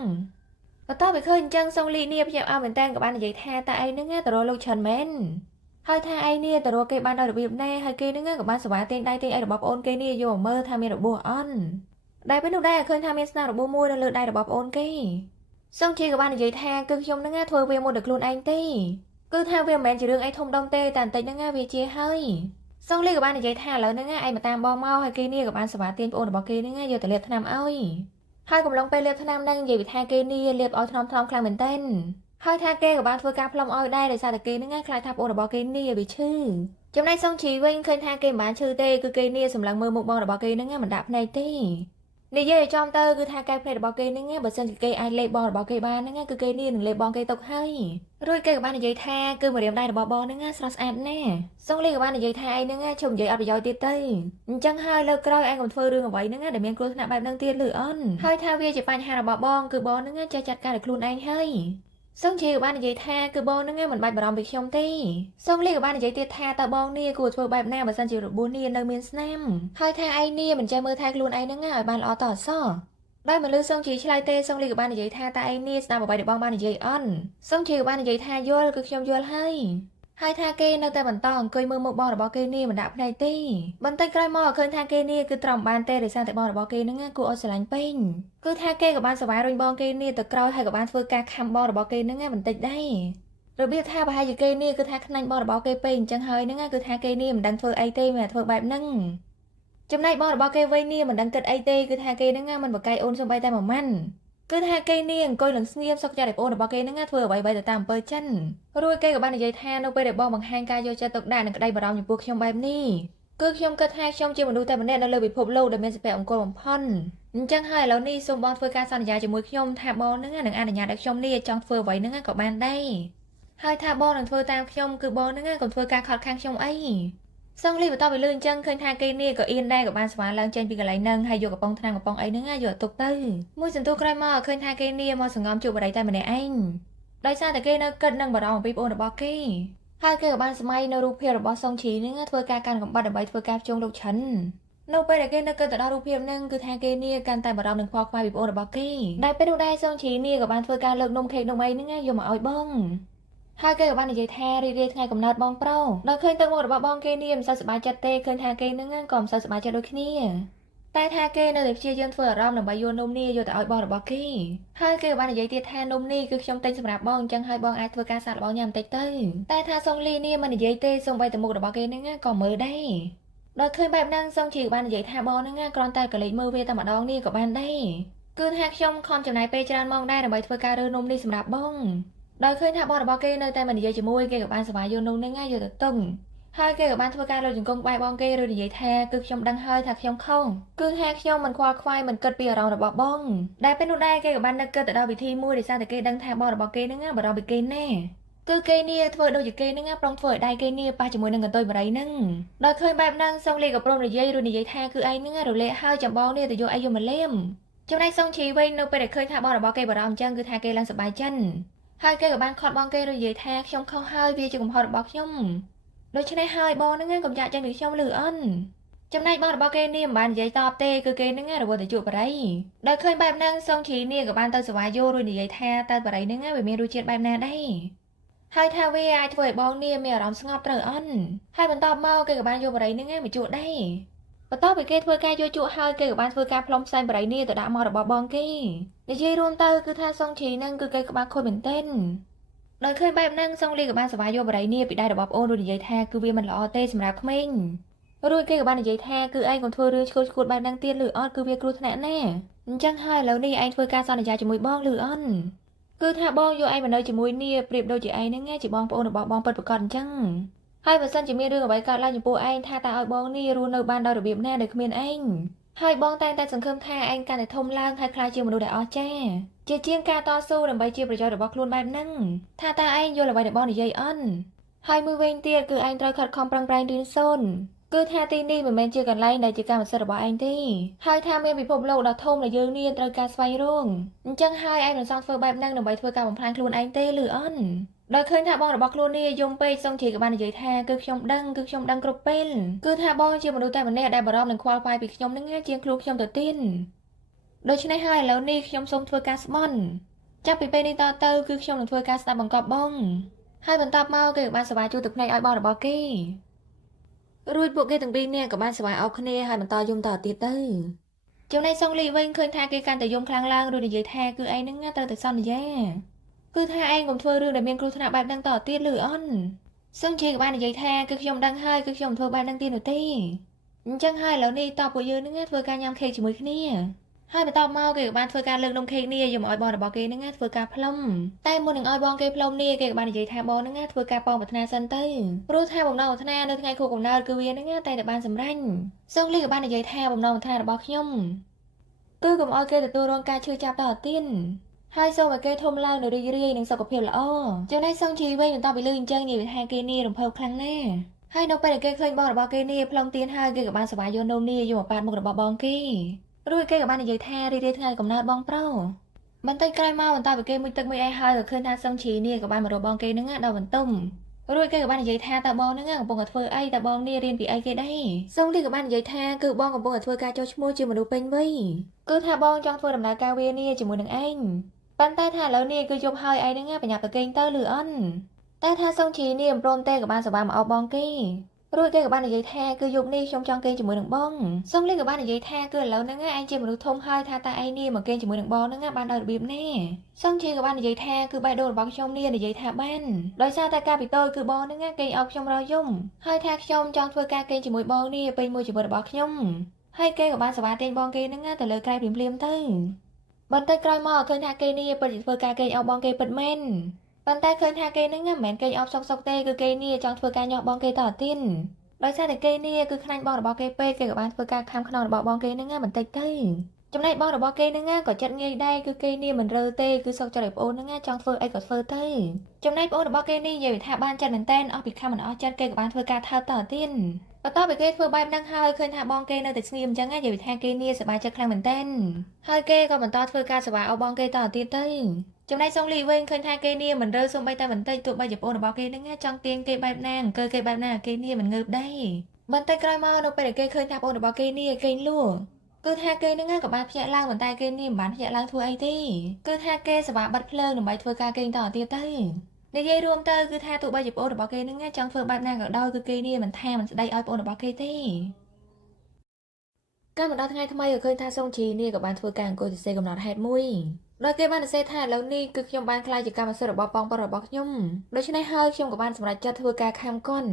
បន្ទាប់ពីឃើញអញ្ចឹងសុងលីនេះភ្ញាក់អស់មែនតើក៏បាននិយាយថាតើឯងនឹងទៅរកលោកឆាន់មែនហើយថាឯងនេះទៅរកគេបានដោយរបៀបណាហើយគេនឹងក៏បានសប្បាយទាញដៃទាញអីរបស់ប្អូនគេនេះយកមកមើលថាមានរបួសអន់ដែលពេលនោះដែរឃើញថាមានស្នាមរបួសមួយនៅលើដៃរបស់ប្អូនគេសុងជីក៏បាននិយាយថាគឺខ្ញុំនឹងធ្វើវាមកដោយខ្លួនឯងទេគឺថាវាមិនមែនជារឿងអីធំដុំទេតែបន្តិចនឹងវាជាហើយសុងលីក៏បាននិយាយថាឥឡូវនឹងឯងមកតាមបងមកហើយគេនេះក៏បានសប្បាយទាញប្អូនរបស់គេនឹងយកទៅលាបថ្នាំឲ្យហើយកំឡុងពេលលាបថ្នាំនឹងនិយាយថាគេនេះលាបឲ្យថ្នមខ្លាំងមែនទែនហើយថាគេក៏បានធ្វើការផ្លុំឲ្យដែរដោយសារតែគេនឹងខ្លាចថាប្អូនរបស់គេនេះវាឈឺចំណែកសុងជីវិញឃើញថាគេមិនបានឈឺទេគឺគេនេះសម្លឹងមើលមុខបងរបស់គេនឹងមិនដាក់ភ្នែកទេនិយាយឲ្យចំទៅគឺថាកែភ្នែករបស់គេនឹងបើសិនជាគេអាចលេបបងរបស់គេបាននឹងគឺគេនេះនឹងលេបបងគេទុកហើយរួចគេក៏បាននិយាយថាគឺម្រាមដៃរបស់បងនឹងស្រស់ស្អាតណាស់សុងលីក៏បាននិយាយថាឯងនឹងជុំនិយាយអត់ប្រយោជន៍ទៀតទៅអញ្ចឹងហើយលើកក្រោយឯងកុំធ្វើរឿងអ្វីនឹងដែលមានគ្រោះថ្នាក់បែបហ្នឹងទៀតលឺអន់ហើយថាវាជាបញ្ហារបស់បងគឺបងនឹងចេះចាត់ការដោយខ្លួនឯងហើយសុងជីក៏បាននិយាយថាគឺបងនឹងមិនបាច់បារម្ភពីខ្ញុំទេសុងលីក៏បាននិយាយទៀតថាតើបងនេះគួរធ្វើបែបណាបើសិនជារបួសនេះនៅមានស្នាមហើយថាឯងនេះមិនចេះមើលថែខ្លួនឯងនឹងឲ្យបានល្អតអសោះដោយមិនលឺសុងជីឆ្លើយទេសុងលីក៏បាននិយាយថាតើឯងនេះស្ដាប់អ្វីដែលបងបាននិយាយអន់សុងជីក៏បាននិយាយថាយល់គឺខ្ញុំយល់ហើយថាគេនៅតែបន្តអង្គុយមើលមុខបងរបស់គេនេះមិនដាក់ភ្នែកទេបន្តិចក្រោយមកឃើញថាគេនេះគឺត្រង់បានទេដោយសារតែបងរបស់គេនឹងគួរឲ្យស្រឡាញ់ពេញគឺថាគេក៏បានសប្បាយរុញបងគេនេះទៅក្រោយហើយក៏បានធ្វើការខំបងរបស់គេនឹងបន្តិចដែររបៀបថាប្រហែលជាគេនេះគឺថាខ្នាញ់បងរបស់គេពេកអញ្ចឹងហើយនឹងគឺថាគេនេះមិនដឹងធ្វើអីទេមិនធ្វើបែបហ្នឹងចំណែកបងរបស់គេវិញនេះមិនដឹងគិតអីទេគឺថាគេនឹងមិនបកកាយអូនសំបីតែមួយម៉ាន់គឺថាគេនេះអង្គុយលឹងស្ងៀមសុខចិត្តឲ្យប្អូនរបស់គេនឹងធ្វើអ្វីៗទៅតាមអំពើចិនរួចគេក៏បាននិយាយថានៅពេលដែលបងបង្ហាញការយកចិត្តទុកដាក់និងក្តីបារម្ភចំពោះខ្ញុំបែបនេះគឺខ្ញុំគិតថាខ្ញុំជាមនុស្សតែម្នាក់នៅលើពិភពលោកដែលមានសុភមង្គលបំផុតអញ្ចឹងហើយឥឡូវនេះសូមបងធ្វើការសន្យាជាមួយខ្ញុំថាបងនឹងអនុញ្ញាតឲ្យខ្ញុំនេះចង់ធ្វើអ្វីនឹងក៏បានដែរហើយថាបងនឹងធ្វើតាមខ្ញុំគឺបងនឹងកុំធ្វើការខកខាំងខ្ញុំអីសុងលីបន្តពីលឿនអញ្ចឹងឃើញថាគេនេះក៏អៀនដែរក៏បានស្វាឡើងចេញពីកន្លែងហ្នឹងហើយយកកំប៉ុងថ្នាំកំប៉ុងអីហ្នឹងយកទុកទៅមួយសន្ទុះក្រោយមកឃើញថាគេនេះមកសង្ងំជួបបរិយតែម្នាក់ឯងដោយសារតែគេនៅគិតនឹងបារម្ភអំពីប្អូនរបស់គេហើយគេក៏បានស្មៃនៅរូបភាពរបស់សុងឈីហ្នឹងធ្វើការកាន់កំបិតដើម្បីធ្វើការភ្ជុំលោកឆិននៅពេលដែលគេនៅគិតទៅដល់រូបភាពហ្នឹងគឺថាគេនេះកាន់តែបារម្ភនឹងផលខ្វាយពីប្អូនរបស់គេដែលពេលនោះដែរសុងឈីនេះក៏បានធ្វើការលើកនំខេកនំអីហ្នឹងយកមកឲ្យបងហើយគេក៏បាននិយាយថារីករាយថ្ងៃកំណើតបងប្រុសដល់ឃើញទឹកមុខរបស់បងគេនេះមិនសូវសប្បាយចិត្តទេឃើញថាគេនឹងក៏មិនសូវសប្បាយចិត្តដូចគ្នាតែថាគេនៅតែព្យាយាមធ្វើអារម្មណ៍ដើម្បីយកនំនេះយកទៅឲ្យបងរបស់គេហើយគេក៏បាននិយាយទៀតថានំនេះគឺខ្ញុំទិញសម្រាប់បងអញ្ចឹងហើយបងអាចធ្វើការសាកល្បងញ៉ាំបន្តិចទៅតែថាសុងលីនេះមិននិយាយទេសូម្បីតែមុខរបស់គេនឹងក៏មើលដែរ ដោយឃើញបែបហ្នឹងសុងជីក៏បាននិយាយថាបងហ្នឹងណាគ្រាន់តែកលេចមើលវាតែម្ដងនេះក៏បានដែរគឺថាខ្ញុំខំចំណាយពេលច្រើនម៉ោងដែរដើម្បីធ្វើការរើសនំនេះសម្រាប់បងដោយឃើញថាបងរបស់គេនៅតែមិននិយាយជាមួយគេក៏បានសប្បាយយកនំហ្នឹងណាយកទៅទុំហើយគេក៏បានធ្វើការលើកជង្គង់បែបបងគេឬនិយាយថាគឺខ្ញុំដឹងហើយថាខ្ញុំខុសគឺថាខ្ញុំមិនខ្វល់ខ្វាយមិនគិតពីអារម្មណ៍របស់បងដែលពេលនោះដែរគេក៏បាននឹកគិតទៅដល់វិធីមួយដោយសារតែគេដឹងថាបងរបស់គេហ្នឹងណាបារម្ភពីគេណាគឺគេនេះធ្វើដូចជាគេហ្នឹងណាប្រុងធ្វើឲ្យដៃគេនេះប៉ះជាមួយនឹងកន្ទុយបារីហ្នឹងដល់ឃើញបែបហ្នឹងសុងលីក៏ព្រមនិយាយឬនិយាយថាគឺឯងហ្នឹងរលាកហើយចាំបងនេះទៅយកអីយកមកលាមចំណែកសុងជីវិញនៅពេលដែលឃើញថាបងរបស់គេបារម្ភអញ្ចឹងគឺថាគេឡើងសប្បាយចិត្តហើយគេក៏បានខត់បងគេឬនិយាយថាខ្ញុំខុសហើយវាជាកំហុសរបស់ខ្ញុំដូច្នេះហើយបងហ្នឹងកុំចាក់ចេញពីខ្ញុំលឺអិនចំណែកបងរបស់គេនេះមិនបាននិយាយតបទេគឺគេហ្នឹងរវល់តែជួបបារីដោយឃើញបែបហ្នឹងសុងជីនេះក៏បានទៅសវាយោរួចនិយាយថាតើបារីហ្នឹងវាមានរសជាតិបែបណាដែរហើយថាវាអាចធ្វើឲ្យបងនេះមានអារម្មណ៍ស្ងប់ត្រូវអិនហើយបន្តមកគេក៏បានយកបារីហ្នឹងមកជក់ដែរបន្ទាប់ពីគេធ្វើការយកជក់ហើយគេក៏បានធ្វើការផ្លុំផ្សែងបារីនេះទៅដាក់មករបស់បងគេនិយាយរួមទៅគឺថាសុងជីហ្នឹងគឺគេក្បាលខូចមែនទែនដោយឃើញបែបហ្នឹងសុងលីក៏បានសប្បាយយកបារីនេះពីដៃរបស់ប្អូនរួចនិយាយថាគឺវាមិនល្អទេសម្រាប់ក្មេងរួចគេក៏បាននិយាយថាគឺឯងកុំធ្វើរឿងឈួតឈួតបែបហ្នឹងទៀតលឺអត់គឺវាគ្រោះថ្នាក់ណាស់អញ្ចឹងហើយឥឡូវនេះឯងធ្វើការសន្យាជាមួយបងលឺអត់គឺថាបងយកឯងមកនៅជាមួយនេះប្រៀបដូចជាឯងហ្នឹងជាបងប្អូនរបស់បងពិតប្រាកដអញ្ចឹងហើយបើសិនជាមានរឿងអ្វីកើតឡើងចំពោះឯងថាតើឲ្យបងនេះរស់នៅបានដោយរបៀបណាដោយគ្មានឯងហើយបងតែងតែសង្ឃឹមថាឯងកាន់តែធំឡើងហើយក្លាយជាមនុស្សដែលអស្ចារ្យជាជាងការតស៊ូដើម្បីជាប្រយោជន៍របស់ខ្លួនបែបហ្នឹងថាតើឯងយល់អ្វីដែលបងនិយាយអន់ហើយមួយវិញទៀតគឺឯងត្រូវខិតខំប្រឹងប្រែងរៀនសូត្រគឺថាទីនេះមិនមែនជាកន្លែងដែលជាកម្មសិទ្ធិរបស់ឯងទេហើយថាមានពិភពលោកដ៏ធំដែលយើងនេះត្រូវការស្វែងរកអញ្ចឹងហើយឯងមិនសងធ្វើបែបហ្នឹងដើម្បីធ្វើការបំផ្លាញខ្លួនឯងទេលឺអន់ដោយឃើញថាបងរបស់ខ្លួននេះយំពេកសុងជីក៏បាននិយាយថាគឺខ្ញុំដឹងគ្រប់ពេលគឺថាបងជាមនុស្សតែម្នាក់ដែលបារម្ភនឹងខ្វល់ខ្វាយពីខ្ញុំនឹងជាងខ្លួនខ្ញុំទៅទៀតដូច្នេះហើយឥឡូវនេះខ្ញុំសូមធ្វើការស្មន់ចាប់ពីពេលនេះតទៅគឺខ្ញុំនឹងធ្វើការស្ដាប់បង្គាប់បងហើយបន្ទាប់មកគេក៏បានសប្បាយជួបទឹកភ្នែកឲ្យបងរបស់គេរួចពួកគេទាំងពីរនាក់ក៏បានសប្បាយអោបគ្នាហើយបន្តយំតទៀតទៅចំណែកសុងលីវិញឃើញថាគេកាន់តែយំខ្លាំងឡើងរួចនិយាយថាគឺឯងនឹងត្រូវតែសន្យាគឺថាឯងកុំធ្វើរឿងដែលមានគ្រោះថ្នាក់បែបហ្នឹងតទៀតលឺអន់សុងជីក៏បាននិយាយថាគឺខ្ញុំដឹងហើយគឺខ្ញុំមិនធ្វើបែបហ្នឹងទៀតនោះទេអញ្ចឹងហើយឥឡូវនេះតពួកយើងនឹងធ្វើការញ៉ាំខេកជាមួយគ្នាហើយបន្ទាប់មកគេក៏បានធ្វើការលើកនំខេកនេះយកមកឲ្យបងរបស់គេនឹងធ្វើការផ្លុំតែមុននឹងឲ្យបងគេផ្លុំនេះគេក៏បាននិយាយថាបងនឹងធ្វើការប៉ងប្រាថ្នាសិនទៅព្រោះថាបំណងប្រាថ្នានៅថ្ងៃខួបកំណើតគឺវានឹងតែបានសម្រេចសុងលីក៏បាននិយាយថាបំណងប្រាថ្នារបស់ខ្ញុំគឺកុំឲ្យគេទទួលរងការឈឺចាប់តទៀតហើយសូមឲ្យគេធំឡើងនៅរីករាយនឹងសុខភាពល្អចំណែកសុងជីវិញបន្ទាប់ពីលឺអញ្ចឹងនិយាយថាគេនេះរំភើបខ្លាំងណាស់ហើយនៅពេលដែលគេឃើញបងរបស់គេនេះផ្លុំទៀនហើយគេក៏បានសប្បាយយកនំនេះយកមកប៉ាត់មុខរបស់បងគេរួចគេក៏បាននិយាយថារីករាយថ្ងៃកំណើតបងប្រុសបន្តិចក្រោយមកបន្ទាប់ពីគេមុជទឹកមុជអីហើយក៏ឃើញថាសុងជីនេះក៏បានមករកបងគេនឹងដល់បន្ទុំរួចគេក៏បាននិយាយថាតើបងនឹងកំពុងតែធ្វើអីតើបងនេះរៀនពីអីគេដែរសុងលីក៏បាននិយាយថាគឺបងកំពុងតែធ្វើការចុះឈ្មោះជាមនុស្សពេញវ័យគឺថាបងចង់ធ្វើដំណើរការវានេះជាមួយនឹងឯងប៉ុន្តែថាឥឡូវនេះគឺយប់ហើយឯងនឹងប្រញាប់ទៅគេងទៅលឺអន់តែថាសុងជីនេះមិនព្រមទេក៏បានសប្បាយមកអោបបងគេរួចគេក៏បាននិយាយថាគឺយប់នេះខ្ញុំចង់គេងជាមួយនឹងបងសុងលីក៏បាននិយាយថាគឺឥឡូវហ្នឹងឯងជាមនុស្សធំហើយថាតើឯងនេះមកគេងជាមួយនឹងបងហ្នឹងបានដោយរបៀបណាសុងជីក៏បាននិយាយថាគឺបេះដូងរបស់ខ្ញុំនេះនិយាយថាបានដោយសារតែការពីតូចគឺបងហ្នឹងគេងអោបខ្ញុំរយំហើយថាខ្ញុំចង់ធ្វើការគេងជាមួយបងនេះពេញមួយជីវិតរបស់ខ្ញុំហើយគេក៏បានសប្បាយទាញបងគេហ្នឹងទៅលើក្រែភ្លាមៗទៅបន្តិចក្រោយមកឃើញថាគេនេះពិតជាធ្វើការគេងអោបបងគេពិតមែនប៉ុន្តែឃើញថាគេនឹងមិនមែនគេអបសុកទេគឺគេនេះចង់ធ្វើការញាស់បងគេតទៀតដោយសារតែគេនេះគឺខ្លាញ់បងរបស់គេពេកគេក៏បានធ្វើការខាំខ្នងរបស់បងគេនឹងបន្តិចទៅចំណែកបងរបស់គេនឹងក៏ចិត្តងាយដែរគឺគេនេះមិនរើទេគឺសុកចិត្តឲ្យប្អូននឹងចង់ធ្វើអីក៏ធ្វើទៅចំណែកប្អូនរបស់គេនេះនិយាយថាបានចិត្តមែនតែនអស់ពីខំមិនអស់ចិត្តគេក៏បានធ្វើការថើបតទៀតបន្ទាប់ពីគេធ្វើបែបហ្នឹងហើយឃើញថាបងគេនៅតែស្ងៀមអញ្ចឹងនិយាយថាគេនេះសប្បាយចិត្តខ្លាំងមែនតែនហើយគេក៏បន្តធ្វើការសេវាឲ្យបងគេតទៀតទៅចំណែកសុងលីវិញឃើញថាគេនេះមិនរើសូម្បីតែបន្តិចទោះបីជាប្អូនរបស់គេនឹងចង់ទាញគេបែបណាអង្គើគេបែបណាគេនេះមិនងើបដែរបន្តិចក្រោយមកនៅពេលដែលគេឃើញថាប្អូនរបស់គេនេះគេលួគឺថាគេនឹងក៏បានភ្ញាក់ឡើងប៉ុន្តែគេនេះមិនបានភ្ញាក់ឡើងធ្វើអីទេគឺថាគេសេវាបិទភ្លើងដើម្បីធ្វើការគេងតទៀតទៅនិយាយរួមទៅគឺថាទោះបីជាប្អូនរបស់គេនឹងចង់ធ្វើបែបណាក៏ដោយគឺគេនេះមិនថាមិនស្ដីឲ្យប្អូនរបស់គេទេកាលមកដល់ថ្ងៃថ្មីក៏ឃើញថាសុងជីនេះក៏បានធ្វើការអង្គុយសរសេរកំណត់ហេតុមួយដោយគេបានសរសេរថាឥឡូវនេះគឺខ្ញុំបានខ្លាចជាកម្មសិទ្ធិរបស់បងប្អូនរបស់ខ្ញុំដូច្នេះហើយខ្ញុំក៏បានសម្រេចចិត្តធ្វើការខាំកុន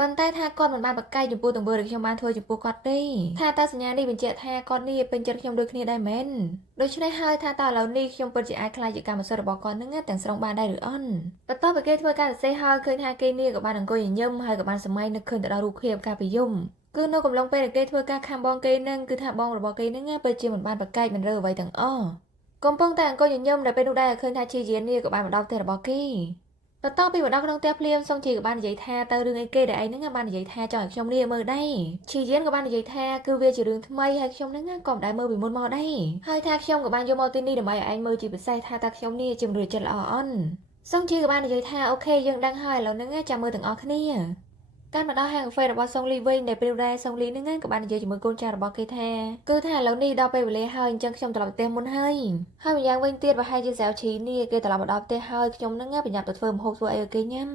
ប៉ុន្តែថាគាត់មិនបានបកកាយចំពោះទង្វើដែលខ្ញុំបានធ្វើចំពោះគាត់ទេថាតើសញ្ញានេះបញ្ជាក់ថាគាត់នេះពេញចិត្តខ្ញុំដូចគ្នាដែរមែនដូច្នេះហើយថាតើឥឡូវនេះខ្ញុំពិតជាអាចខ្លាចជាកម្មសិទ្ធិរបស់គាត់នឹងទាំងស្រុងបានដែរឬអន់បន្ទាប់ពីគេធ្វើការសរសេរហើយឃើញថាគេនេះក៏បានអង្គុយញញឹមហើយក៏បានសម័យនឹកឃើញទៅដល់រូបភាពកាលពីយំគឺនៅកំឡុងពេលដែលគេធ្វើការខំបងគេនឹងគឺថាបងរបស់គេនឹងពិតជាមិនបានបកកាយមិនរើអ្វីទាំងអស់កំពុងតែអង្គុយញញឹមដែលពេលនោះដែរឃើញថាជាយាននេះក៏បានមកដល់ផ្ទះរបស់គេបន្ទាប់ពីមកដល់ក្នុងផ្ទះភ្លាមសុងជីក៏បាននិយាយថាទៅរឿងអីគេដែលឯងហ្នឹងបាននិយាយថាចង់ឲ្យខ្ញុំនេះមើលដែរឈីយានក៏បាននិយាយថាគឺវាជារឿងថ្មីហើយខ្ញុំហ្នឹងក៏មិនដែលមើលពីមុនមកដែរហើយថាខ្ញុំក៏បានយកមកទីនេះដើម្បីឲ្យឯងមើលជាពិសេសថាតើខ្ញុំនេះជាមនុស្សចិត្តល្អអន់សុងជីក៏បាននិយាយថាអូខេយើងដឹងហើយឥឡូវហ្នឹងចាំមើលទាំងអស់គ្នាការមកដល់ហាងកាហ្វេរបស់សុងលីវិញដែលពេលដែរសុងលីហ្នឹងក៏បាននិយាយជាមួយកូនចៅរបស់គេថាគឺថាឥឡូវនេះដល់ពេលវេលាហើយអញ្ចឹងខ្ញុំត្រឡប់ផ្ទះមុនហើយម្យ៉ាងវិញទៀតប្រហែលជាសាវឈីនេះគេត្រឡប់មកដល់ផ្ទះហើយខ្ញុំហ្នឹងប្រញាប់ទៅធ្វើម្ហូបធ្វើអីឲ្យគេញ៉ាំ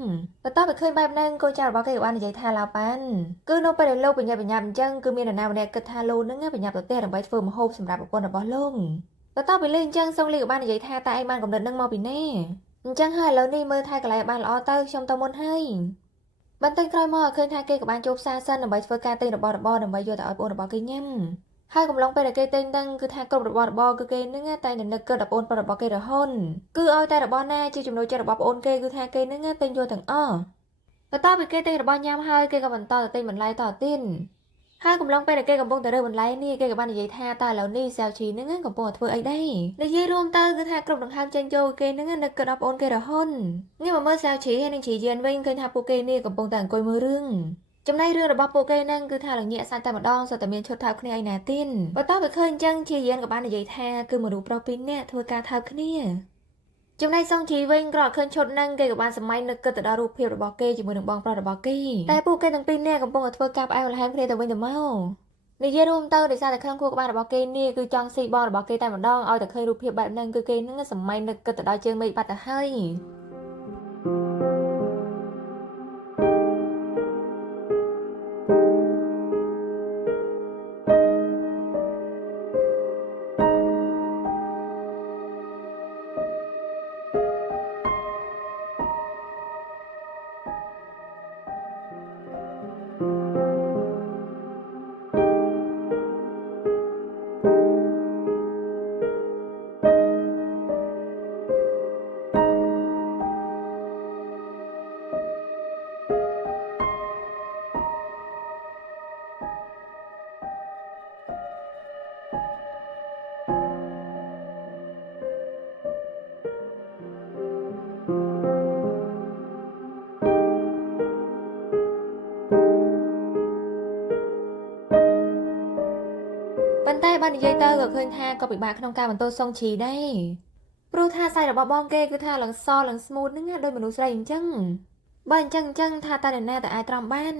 បន្ទាប់ពីឃើញបែបហ្នឹងកូនចៅរបស់គេក៏បាននិយាយថាឡាប៉ាន់គឺនៅពេលដែលលោកប្រញាប់អញ្ចឹងគឺមាននរណាម្នាក់គិតថាលោកហ្នឹងប្រញាប់ទៅផ្ទះដើម្បីធ្វើម្ហូបសម្រាប់ប្រពន្ធរបស់លោកបន្ទាប់ពីលេងអញ្ចឹងសុងលីក៏បាននិយាយថាតើឯងបានកំណត់ហ្នឹងមកពីណាអញ្ចឹងហើយឥឡូវនេះមើលថែកន្លែងបានល្អទៅខ្ញុំទៅមុនហើយបន្តិចក្រោយមកឃើញថាគេក៏បានជួបផ្សារសិនដើម្បីធ្វើការទិញរបស់របរដើម្បីយកទៅឲ្យប្អូនរបស់គេញ៉ាំហើយកំឡុងពេលដែលគេទិញហ្នឹងគឺថាគ្រប់របស់របរគឺគេហ្នឹងតែនឹកគិតដល់ប្អូនរបស់គេរហូតគឺឲ្យតែរបស់ណាជាចំណូលចិត្តរបស់ប្អូនគេគឺថាគេហ្នឹងទិញយកទាំងអស់បន្ទាប់ពីគេទិញរបស់ញ៉ាំហើយគេក៏បន្តទៅទិញបន្លែតទៀតហើយកំឡុងពេលដែលគេកំពុងតែរើបន្លែនេះគេក៏បាននិយាយថាតើឥឡូវនេះសាវឈីហ្នឹងកំពុងតែធ្វើអីដែរនិយាយរួមទៅគឺថាគ្រប់ដង្ហើមចេញចូលគេហ្នឹងនឹកគិតដល់ប្អូនគេរហូតងាកមកមើលសាវឈីហើយនឹងជីយានវិញឃើញថាពួកគេនេះកំពុងតែអង្គុយមើលរឿងចំណែករឿងរបស់ពួកគេហ្នឹងគឺថាល្ងាកសាច់តែម្ដងសុទ្ធតែមានឈុតថើបគ្នាឯណាទៀតបន្ទាប់ពីឃើញអញ្ចឹងជាយានក៏បាននិយាយថាគឺមនុស្សប្រុសពីរនាក់ធ្វើការថើបគ្នាចំណែកសុងជីវិញក៏ឃើញឈុតហ្នឹងគេក៏បានសម័យនឹកគិតទៅដល់រូបភាពរបស់គេជាមួយនឹងបងប្រុសរបស់គេតែពួកគេទាំងពីរនាក់កំពុងតែធ្វើការផ្អែមល្ហែមគ្នាទៅវិញទៅមកនិយាយរួមទៅដោយសារតែក្នុងខួរក្បាលរបស់គេនេះគឺចង់ស៊ីបងរបស់គេតែម្ដងឲ្យតែឃើញរូបភាពបែបហ្នឹងគឺគេនឹងសម័យនឹកគិតទៅដល់ជើងមេឃបាត់ទៅហើយប៉ុន្តែបាននិយាយទៅក៏ឃើញថាក៏ពិបាកក្នុងការបន្តសុងជីដែរព្រោះថាសាច់របស់បងគេគឺថាឡើងសឡើងស្មូតហ្នឹងដូចមនុស្សស្រីអញ្ចឹងបើអញ្ចឹងថាតើអ្នកណាតែអាចត្រាំបាន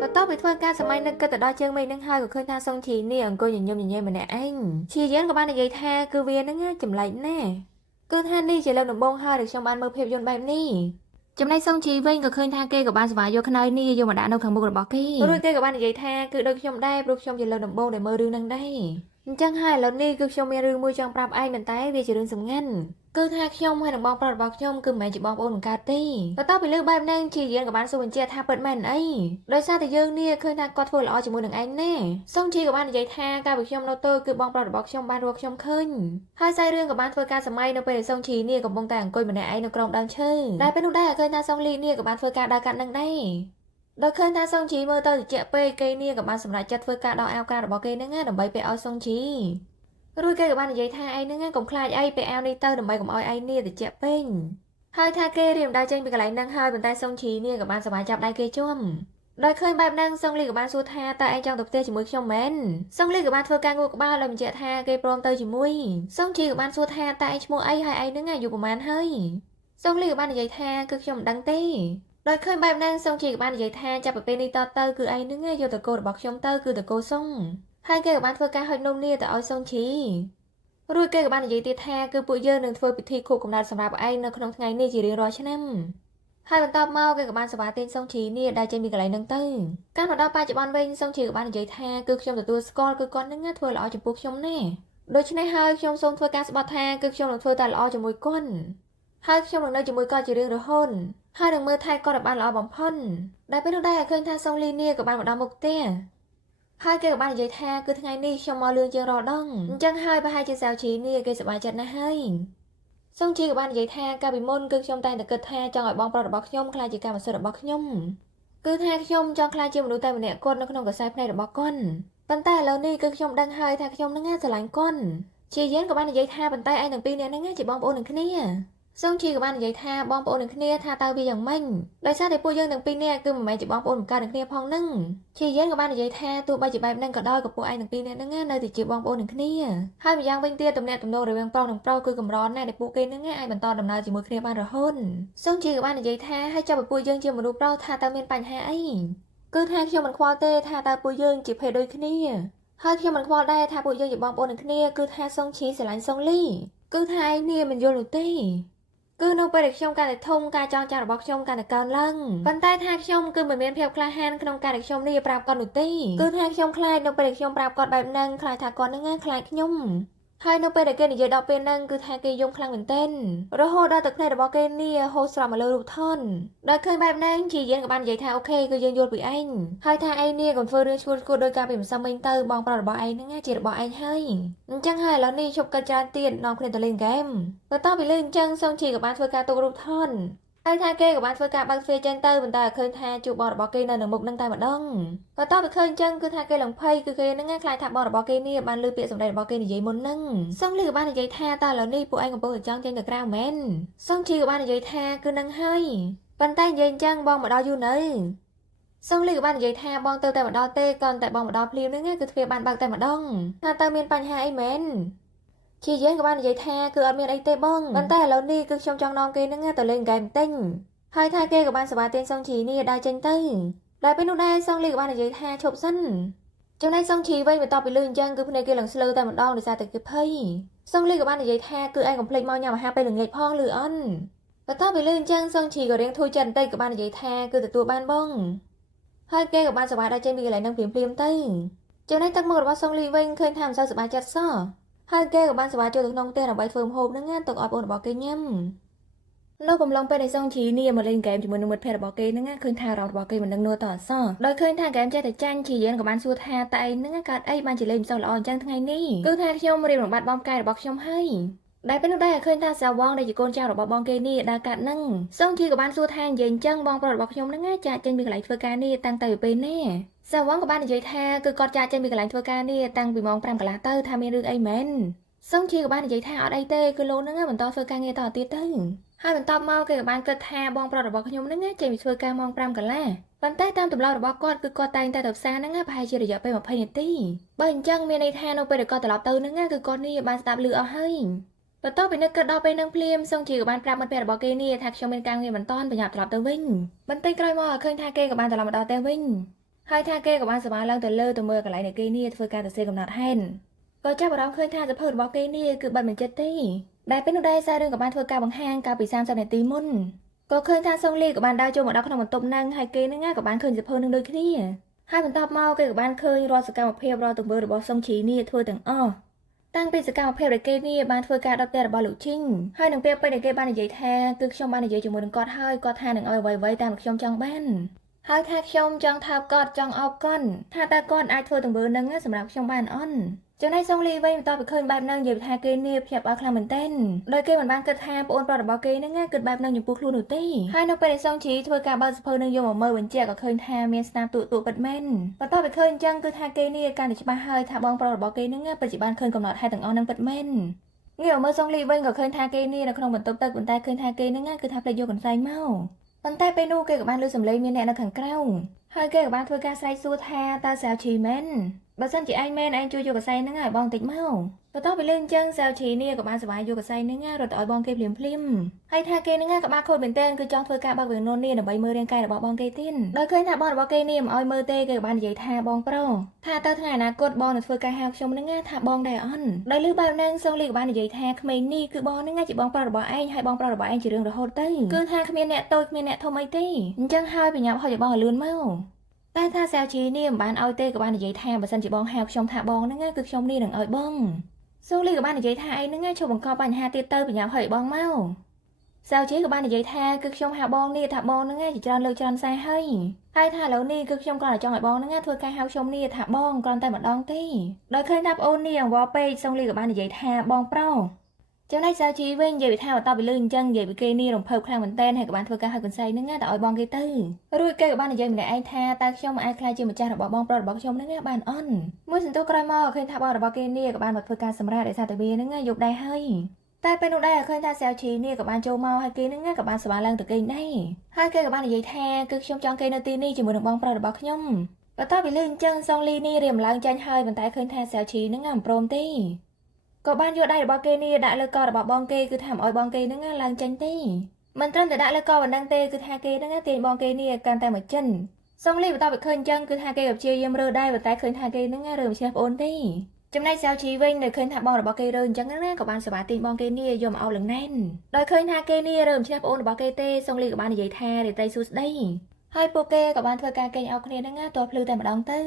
បន្ទាប់ពីធ្វើការសម័យនឹកគិតទៅដល់ជើងមេឃនឹងហើយក៏ឃើញថាសុងជីនេះអង្គុយញញឹមញញែម្នាក់ឯងជាយានក៏បាននិយាយថាគឺវានឹងចម្លែកណាស់គឺថានេះជាលើកដំបូងហើយដែលខ្ញុំបានមើលភាពយន្តបែបនេះចំណែកសុងជីវិញក៏ឃើញថាគេក៏បានស្វែងយកខ្នើយនេះយកមកដាក់នៅខាងមុខរបស់គេរួចគេក៏បាននិយាយថាគឺដូចខ្ញុំដែរព្រោះខ្ញុំជាលើកដំបូងដែលមើលរឿងហ្នឹងដែរអញ្ចឹងហើយឥឡូវនេះគឺខ្ញុំមានរឿងមួយចង់ប្រាប់ឯងមែនតែវាជារឿងសំខាន់គឺថាខ្ញុំហើយនឹងបងប្រុសរបស់ខ្ញុំគឺមិនមែនជាបងប្អូនបង្កើតទេបន្ទាប់ពីលើបែបហ្នឹងជាយានក៏បានសួរបញ្ជាក់ថាពិតមែនអីដោយសារតែយើងនេះឃើញថាគាត់ធ្វើល្អជាមួយនឹងឯងណាសុងជីក៏បាននិយាយថាកាលពីខ្ញុំនៅតូចគឺបងប្រុសរបស់ខ្ញុំបានរកខ្ញុំឃើញហើយសាយរឿងក៏បានធ្វើការសម័យនៅពេលដែលសុងជីនេះកំពុងតែអង្គុយម្នាក់ឯងនៅក្រោមដើមឈើដែលពេលនោះដែរឃើញថាសុងលីនេះក៏បានធ្វើការដើរកាត់នឹងដែរ ដោយឃើញថាសុងជីមើលទៅត្រជាក់ពេកគេនាងក៏បានសម្រេចចិត្តធ្វើការដកអាវក្រៅរបស់គេហ្នឹងណាដើម្បីពេលឲ្យសុងជីរួចគេក៏បាននិយាយថាឯងហ្នឹងកុំខ្លាចអីពេលអាវនេះទៅដើម្បីកុំឲ្យឯងនេះត្រជាក់ពេកហើយថាគេរៀបដើរចេញពីកន្លែងហ្នឹងហើយប៉ុន្តែសុងជីនាងក៏បានសម្រេចចាប់ដៃគេជុំដោយឃើញបែបហ្នឹងសុងលីក៏បានសួរថាតើឯងចង់ទៅផ្ទះជាមួយខ្ញុំមែនសុងលីក៏បានធ្វើការងក់ក្បាលដោយបញ្ជាក់ថាគេព្រមទៅជាមួយសុងជីក៏បានសួរថាតើឯងឈ្មោះអីហើយឯងហ្នឹងអាយុប្រហែលហើយសុងលីក៏បាននិយាយថាគឺខ្ញុំមិនដឹងទេដោយឃើញបែបហ្នឹងសុងជីក៏បាននិយាយថាចាប់ពីពេលនេះតទៅគឺឯងហ្នឹងយកតកោរបស់ខ្ញុំទៅគឺតកោសុងហើយគេក៏បានធ្វើការហុចនំនីទៅឲ្យសុងជីរួចគេក៏បាននិយាយទៀតថាគឺពួកយើងនឹងធ្វើពិធីខួបកំណើតសម្រាប់ឯងនៅក្នុងថ្ងៃនេះជារៀងរាល់ឆ្នាំហើយបន្តមកគេក៏បានសប្បាយទិញសុងជីនេះដែលចេញពីកន្លែងហ្នឹងទៅកាលមកដល់បច្ចុប្បន្នវិញសុងជីក៏បាននិយាយថាគឺខ្ញុំទទួលស្គាល់គឺគាត់នឹងធ្វើល្អចំពោះខ្ញុំណាដូច្នេះហើយខ្ញុំសូមធ្វើការស្បត់ថាគឺខ្ញុំនឹងធ្វើតែល្អជាមួយគាត់ហើយខ្ញុំនឹងនៅជាមួយគាត់ជារៀងរហូតហើយនឹងមើលថែគាត់ឲ្យបានល្អបំផុតដែលពេលនោះដែរឃើញថាសុងលីនីក៏បានមកដល់មុខផ្ទះហើយគេក៏បាននិយាយថាគឺថ្ងៃនេះខ្ញុំមកលឿនជាងរាល់ដងអញ្ចឹងហើយប្រហែលជាសាវជីនេះគេសប្បាយចិត្តណាស់ហើយសុងជីក៏បាននិយាយថាកាលពីមុនគឺខ្ញុំតែងតែគិតថាចង់ឲ្យបងប្រុសរបស់ខ្ញុំក្លាយជាកម្មសិទ្ធិរបស់ខ្ញុំគឺថាខ្ញុំចង់ក្លាយជាមនុស្សតែម្នាក់គត់នៅក្នុងខ្សែភ្នែករបស់គាត់ប៉ុន្តែឥឡូវនេះគឺខ្ញុំដឹងហើយថាខ្ញុំនឹងស្រឡាញ់គាត់ជាយើងក៏បាននិយាយថាប៉ុន្តែឯងទាំងពីរនាក់ហ្នឹងជាបងប្អូននឹងគ្នាសុងជីក៏បាននិយាយថាបងប្អូននឹងគ្នាថាតើវាយ៉ាងម៉េចដោយសារតែពួកយើងទាំងពីរនាក់គឺមិនមែនជាបងប្អូនបង្កើតនឹងគ្នាផងនឹងជាយើងក៏បាននិយាយថាទោះបីជាបែបហ្នឹងក៏ដោយក៏ពួកឯងទាំងពីរនាក់ហ្នឹងនៅតែជាបងប្អូននឹងគ្នាហើយម្យ៉ាងវិញទៀតទំនាក់ទំនងរវាងប្រុសនិងប្រុសគឺកម្រណាស់ដែលពួកគេហ្នឹងអាចបន្តដំណើរជាមួយគ្នាបានរហូតសុងជីក៏បាននិយាយថាឲ្យចាប់ពួកយើងជាមនុស្សប្រុសថាតើមានបញ្ហាអីគឺថាខ្ញុំមិនខ្វល់ទេថាតើពួកយើងជាភេទដូចគ្នាហើយខ្ញុំមិនខ្វល់ដែរថាពួកយើងជាបងប្អូននឹងគ្នាគឺថាសុងជីស្រឡាញ់សុងលីគឺថាឯងនេះមិនយល់នោះទេគឺនៅពេលដែលខ្ញុំកាន់តែធំការចងចាំរបស់ខ្ញុំកាន់តែកើនឡើងប៉ុន្តែថាខ្ញុំគឺមិនមានភាពក្លាហានក្នុងការដែលខ្ញុំនេះប្រាប់គាត់នោះទេគឺថាខ្ញុំខ្លាចនៅពេលដែលខ្ញុំប្រាប់គាត់បែបហ្នឹងខ្លាចថាគាត់នឹងខ្លាចខ្ញុំហើយនៅពេលដែលគេនិយាយដល់ពេលហ្នឹងគឺថាគេយំខ្លាំងមែនទែនរហូតដល់ទឹកភ្នែករបស់គេនេះហូរស្រក់មកលើរូបថនដល់ឃើញបែបហ្នឹងជាយើងក៏បាននិយាយថាអូខេគឺយើងយល់ពីឯងហើយថាឯងនេះកុំធ្វើរឿងឈួតឈួតដោយការពីម្សិលមិញទៅបងប្រុសរបស់ឯងហ្នឹងជារបស់ឯងហើយអញ្ចឹងហើយឥឡូវនេះជប់កាច់ច្រើនទៀតនាំគ្នាទៅលេងហ្គេមបន្ទាប់ពីលេងអញ្ចឹងសុងជីក៏បានធ្វើការទុករូបថនហើយថាគេក៏បានធ្វើការបើកទ្វារចេញទៅប៉ុន្តែឃើញថាជួបបងរបស់គេនៅមុខនឹងតែម្ដងបន្ទាប់ពីឃើញអញ្ចឹងគឺថាគេឡើងភ័យគឺគេនឹងខ្លាចថាបងរបស់គេនេះបានលើពាក្យសម្ដីរបស់គេនិយាយមុននឹងសុងលីក៏បាននិយាយថាតើឥឡូវនេះពួកឯងកំពុងតែចង់ចេញទៅក្រៅមែនសុងជីក៏បាននិយាយថាគឺនឹងហើយប៉ុន្តែនិយាយអញ្ចឹងបងមកដល់យូរនៅសុងលីក៏បាននិយាយថាបងទៅតែម្ដងទេគ្រាន់តែបងមកដល់ភ្លាមនឹងគឺទ្វារបានបើកតែម្ដងថាតើមានបញ្ហាអីមែនជាយើងក៏បាននិយាយថាគឺអត់មានអីទេបងប៉ុន្តែឥឡូវនេះគឺខ្ញុំចង់នាំគេនឹងទៅលេងហ្គេមទិញហើយថាគេក៏បានសប្បាយទិញសុងជីនេះដើរចេញទៅដល់ពេលនោះដែរសុងលីក៏បាននិយាយថាឈប់សិនចំណែកសុងជីវិញបន្ទាប់ពីលឺអញ្ចឹងគឺភ្នែកគេឡើងស្លឺតែម្ដងដោយសារតែគេភ័យសុងលីក៏បាននិយាយថាគឺឯងកុំភ្លេចមកញ៉ាំអាហារពេលល្ងាចផងលឺអន់បន្ទាប់ពីលឺអញ្ចឹងសុងជីក៏រៀងធូរចិត្តបន្តិចក៏បាននិយាយថាគឺទទួលបានបងហើយគេក៏បានសប្បាយដើរចេញពីកន្លែងហ្នឹងភ្លាមទៅចំណែកទឹកមុខរបស់សុងលីវិញឃើញថាមិនសូវសប្បាយចិត្តសោះហើយគេក៏បានសប្បាយចូលទៅក្នុងផ្ទះដើម្បីធ្វើម្ហូបហ្នឹងទុកឲ្យបងរបស់គេញ៉ាំនៅកំឡុងពេលដែលសុងជីនេះមកលេងហ្គេមជាមួយនឹងមិត្តភ័ក្តិរបស់គេហ្នឹងឃើញថារ៉ោតរបស់គេមិនដឹងនួតអសោះដោយឃើញថាហ្គេមចេះតែចាញ់ជាយើងក៏បានសួរថាតើឯងហ្នឹងកើតអីបានជាលេងមិនសូវល្អអញ្ចឹងថ្ងៃនេះគឺថាខ្ញុំរៀបរំបាត់បងផ្កាយរបស់ខ្ញុំហើយដែលពេលនោះដែរឃើញថាសាវងដែលជាកូនចៅរបស់បងគេនេះដើរកាត់ហ្នឹងសុងជីក៏បានសួរថានិយាយអញ្ចឹងបងប្រុសរបស់ខ្ញុំហ្នឹងចាក់ចេញពីកន្លែងធ្វើការនេះតាំងតែពីពេលណាសាវងក៏បាននិយាយថាគឺគាត់ចាក់ចេញពីកន្លែងធ្វើការនេះតាំងពីម៉ោង 5 កន្លះទៅថាមានរឿងអីមែនសុងជីក៏បាននិយាយថាអត់អីទេគឺលោកហ្នឹងបន្តធ្វើការងារតទៅទៀតទៅហើយបន្ទាប់មកគេក៏បានគិតថាបងប្រុសរបស់ខ្ញុំហ្នឹងចេញពីធ្វើការម៉ោង 5 កន្លះប៉ុន្តែតាមទម្លាប់របស់គាត់គឺគាត់តែងតែទៅផ្សារហ្នឹងប្រហែលជារយៈពេល20 នាទីបើអញ្ចឹងមានន័យថានៅពេលដែលគាត់ត្រឡប់ទៅហ្នឹងគឺគាត់នេះបានស្ដាប់ឮអស់ហើយបន្ទាប់ពីនឹកគិតដល់ពេលហ្នឹងភ្លាមសុងជីក៏បានប្រាប់មិត្តភក្តិរបស់គេនេះថាខ្ញុំមានការងារបន្តប្រញាប់ត្រឡប់ទៅវិញបន្តិចក្រោយមកឃើញថាគេក៏បានត្រឡប់មកដល់ផ្ទះវិញហើយថាគេក៏បានសប្បាយឡើងទៅលើទៅមើលកន្លែងនៃគេនេះធ្វើការសរសេរកំណត់ហេតុក៏ចាប់អារម្មណ៍ឃើញថាសភៅរបស់គេនេះគឺបាត់មិនចិត្តទេដែលពេលនោះដែរសាររឿងក៏បានធ្វើការបង្ហាញកាលពី30 នាទីមុនក៏ឃើញថាសុងលីក៏បានដើរចូលមកដល់ក្នុងបន្ទប់ហ្នឹងហើយគេហ្នឹងក៏បានឃើញសភៅនឹងដូចគ្នាហើយបន្ទាប់មកគេក៏បានឃើញរាល់សកម្មភាពរាល់ទង្វើរបស់សុងជីនេះធ្វើទាំងអស់តាំងពីសកម្មភាពដែលគេនេះបានធ្វើការដុតផ្ទះរបស់លោកជីងហើយនឹងពេលពេលដែលគេបាននិយាយថាគឺខ្ញុំបាននិយាយជាមួយនឹងគាត់ហើយគាត់ថានឹងឲ្យអ្វីៗតាមខ្ញុំចង់បានហើយថាខ្ញុំចង់ថើបគាត់ចង់អោបគាត់ថាតើគាត់អាចធ្វើទង្វើហ្នឹងសម្រាប់ខ្ញុំបានអន់ ចំណែកសុងលីវិញបន្ទាប់ពីឃើញបែបហ្នឹងនិយាយថាគេនេះភ្ញាក់ផ្អើលខ្លាំងមែនទែនដោយគេមិនបានគិតថាប្អូនប្រុសរបស់គេហ្នឹងគិតបែបហ្នឹងចំពោះខ្លួននោះទេហើយនៅពេលដែលសុងជីធ្វើការបើកសភៅនឹងយកមកមើលបញ្ជាក់ក៏ឃើញថាមានស្នាមទូពិតមែនបន្ទាប់ពីឃើញអញ្ចឹងគឺថាគេនេះកាន់តែច្បាស់ហើយថាបងប្រុសរបស់គេហ្នឹងពិតជាបានឃើញកំណត់ហេតុទាំងអស់ហ្នឹងពិតមែនងាកមកមើលសុងលីវិញក៏ឃើញថាគេនេះនៅក្នុងបន្ទប់ទឹកប៉ុន្តែឃើញថាគេហ្នឹងគឺថាភ្លេចយកកន្សែងមកប៉ុន្តែពេលនោះគេក៏បានឮសំឡេងមានអ្នកនៅខាងក្រៅហើយគេក៏បានធ្វើការស្រែកសួរថាតើសាវឈីមែនបើសិនជាឯងមែនឯងជួយយកកន្សែងហ្នឹងឲ្យបងតិចមកបន្ទាប់ពីលឿនអញ្ចឹងសាវឈីនេះក៏បានសប្បាយយកកន្សែងហ្នឹងរត់ទៅឲ្យបងគេភ្លាមហើយថាគេហ្នឹងក៏បានខូចមែនទែនគឺចង់ធ្វើការបើកវានននេះដើម្បីមើលរាងកាយរបស់បងគេទៀតដោយឃើញថាបងរបស់គេនេះមិនឲ្យមើលទេគេក៏បាននិយាយថាបងប្រុសថាតើថ្ងៃអនាគតបងនឹងធ្វើការហៅខ្ញុំហ្នឹងថាបងដែរអន់ដោយលឺបែបហ្នឹងសុងលីក៏បាននិយាយថាក្មេងនេះគឺបងហ្នឹងជាបងប្រុសរបស់ឯងហើយបងប្រុសរបស់ឯងជារឿងរហូតទៅគឺថាគ្មានអ្នកតូចគ្មានអ្នកធំអីទេអញ្ចឹងហើយបញ្ញាប់ហុចឲ្យបងឲ្យលឿនមកតែថាសាវជីនេះមិនបានឲ្យទេក៏បាននិយាយថាបើសិនជាបងហៅខ្ញុំថាបងហ្នឹងគឺខ្ញុំនេះនឹងឲ្យបងសុងលីក៏បាននិយាយថាឯងហ្នឹងឈប់បង្កប់បញ្ហាទៀតទៅបញ្ញាប់ឲ្យបងមកសាវជីក៏បាននិយាយថាគឺខ្ញុំហៅបងនេះថាបងហ្នឹងជាច្រើនលើកច្រើនសារហើយថាឥឡូវនេះគឺខ្ញុំគ្រាន់តែចង់ឲ្យបងហ្នឹងធ្វើការហៅខ្ញុំនេះថាបងគ្រាន់តែម្ដងទេដោយឃើញថាប្អូននេះអង្វរពេកសុងលីក៏បាននិយាយថាបងប្រុសចំណែកសាវជីវិញនិយាយថាបន្តពីលឿនអញ្ចឹងនិយាយពីគេនេះរំភើបខ្លាំងមែនតើហើយក៏បានធ្វើការហៅកន្សែងហ្នឹងទៅឲ្យបងគេទៅរួចគេក៏បាននិយាយម្នាក់ឯងថាតើខ្ញុំអាចខ្លាចជាម្ចាស់របស់បងប្រុសរបស់ខ្ញុំហ្នឹងបានអន់មួយសន្ទុះក្រោយមកឃើញថាបងរបស់គេនេះក៏បានមកធ្វើការសម្រាប់ដោយសារតែវាហ្នឹងយកដែរហើយតែពេលនោះដែរឃើញថាសាវជីនេះក៏បានចូលមកហើយគេហ្នឹងក៏បានសប្បាយឡើងទៅគេដែរហើយគេក៏បាននិយាយថាគឺខ្ញុំចង់គេនៅទីនេះជាមួយនឹងបងប្រុសរបស់ខ្ញុំបន្ទាប់ពីលឿនអញ្ចឹងសុងលីនេះរៀមឡើងចាញ់ហើយប៉ុន្តែឃើញថាសាវជីហ្នឹងមិនព្រមទេក៏បានយកដៃរបស់គេនេះដាក់លើករបស់បងគេគឺថាមិនឲ្យបងគេហ្នឹងឡើងចេញទេមិនត្រឹមតែដាក់លើកប៉ុណ្ណឹងទេគឺថាគេហ្នឹងទាញបងគេនេះកាន់តែមកចិនសុងលីបន្ទាប់ពីឃើញអញ្ចឹងគឺថាគេក៏ព្យាយាមរើដែរប៉ុន្តែឃើញថាគេហ្នឹងរើមិនឈ្នះប្អូនទេចំណែកសាវជីវិញនៅឃើញថាបងរបស់គេរើអញ្ចឹងណាក៏បានសប្បាយទាញបងគេនេះយកមកអោបលឹងណែនដោយឃើញថាគេនេះរើមិនឈ្នះប្អូនរបស់គេទេសុងលីក៏បាននិយាយថារាត្រីសួស្ដីហើយពួកគេក៏បានធ្វើការកេងអោបគ្នាហ្នឹងតើភ្លឺតែម្ដងទៅ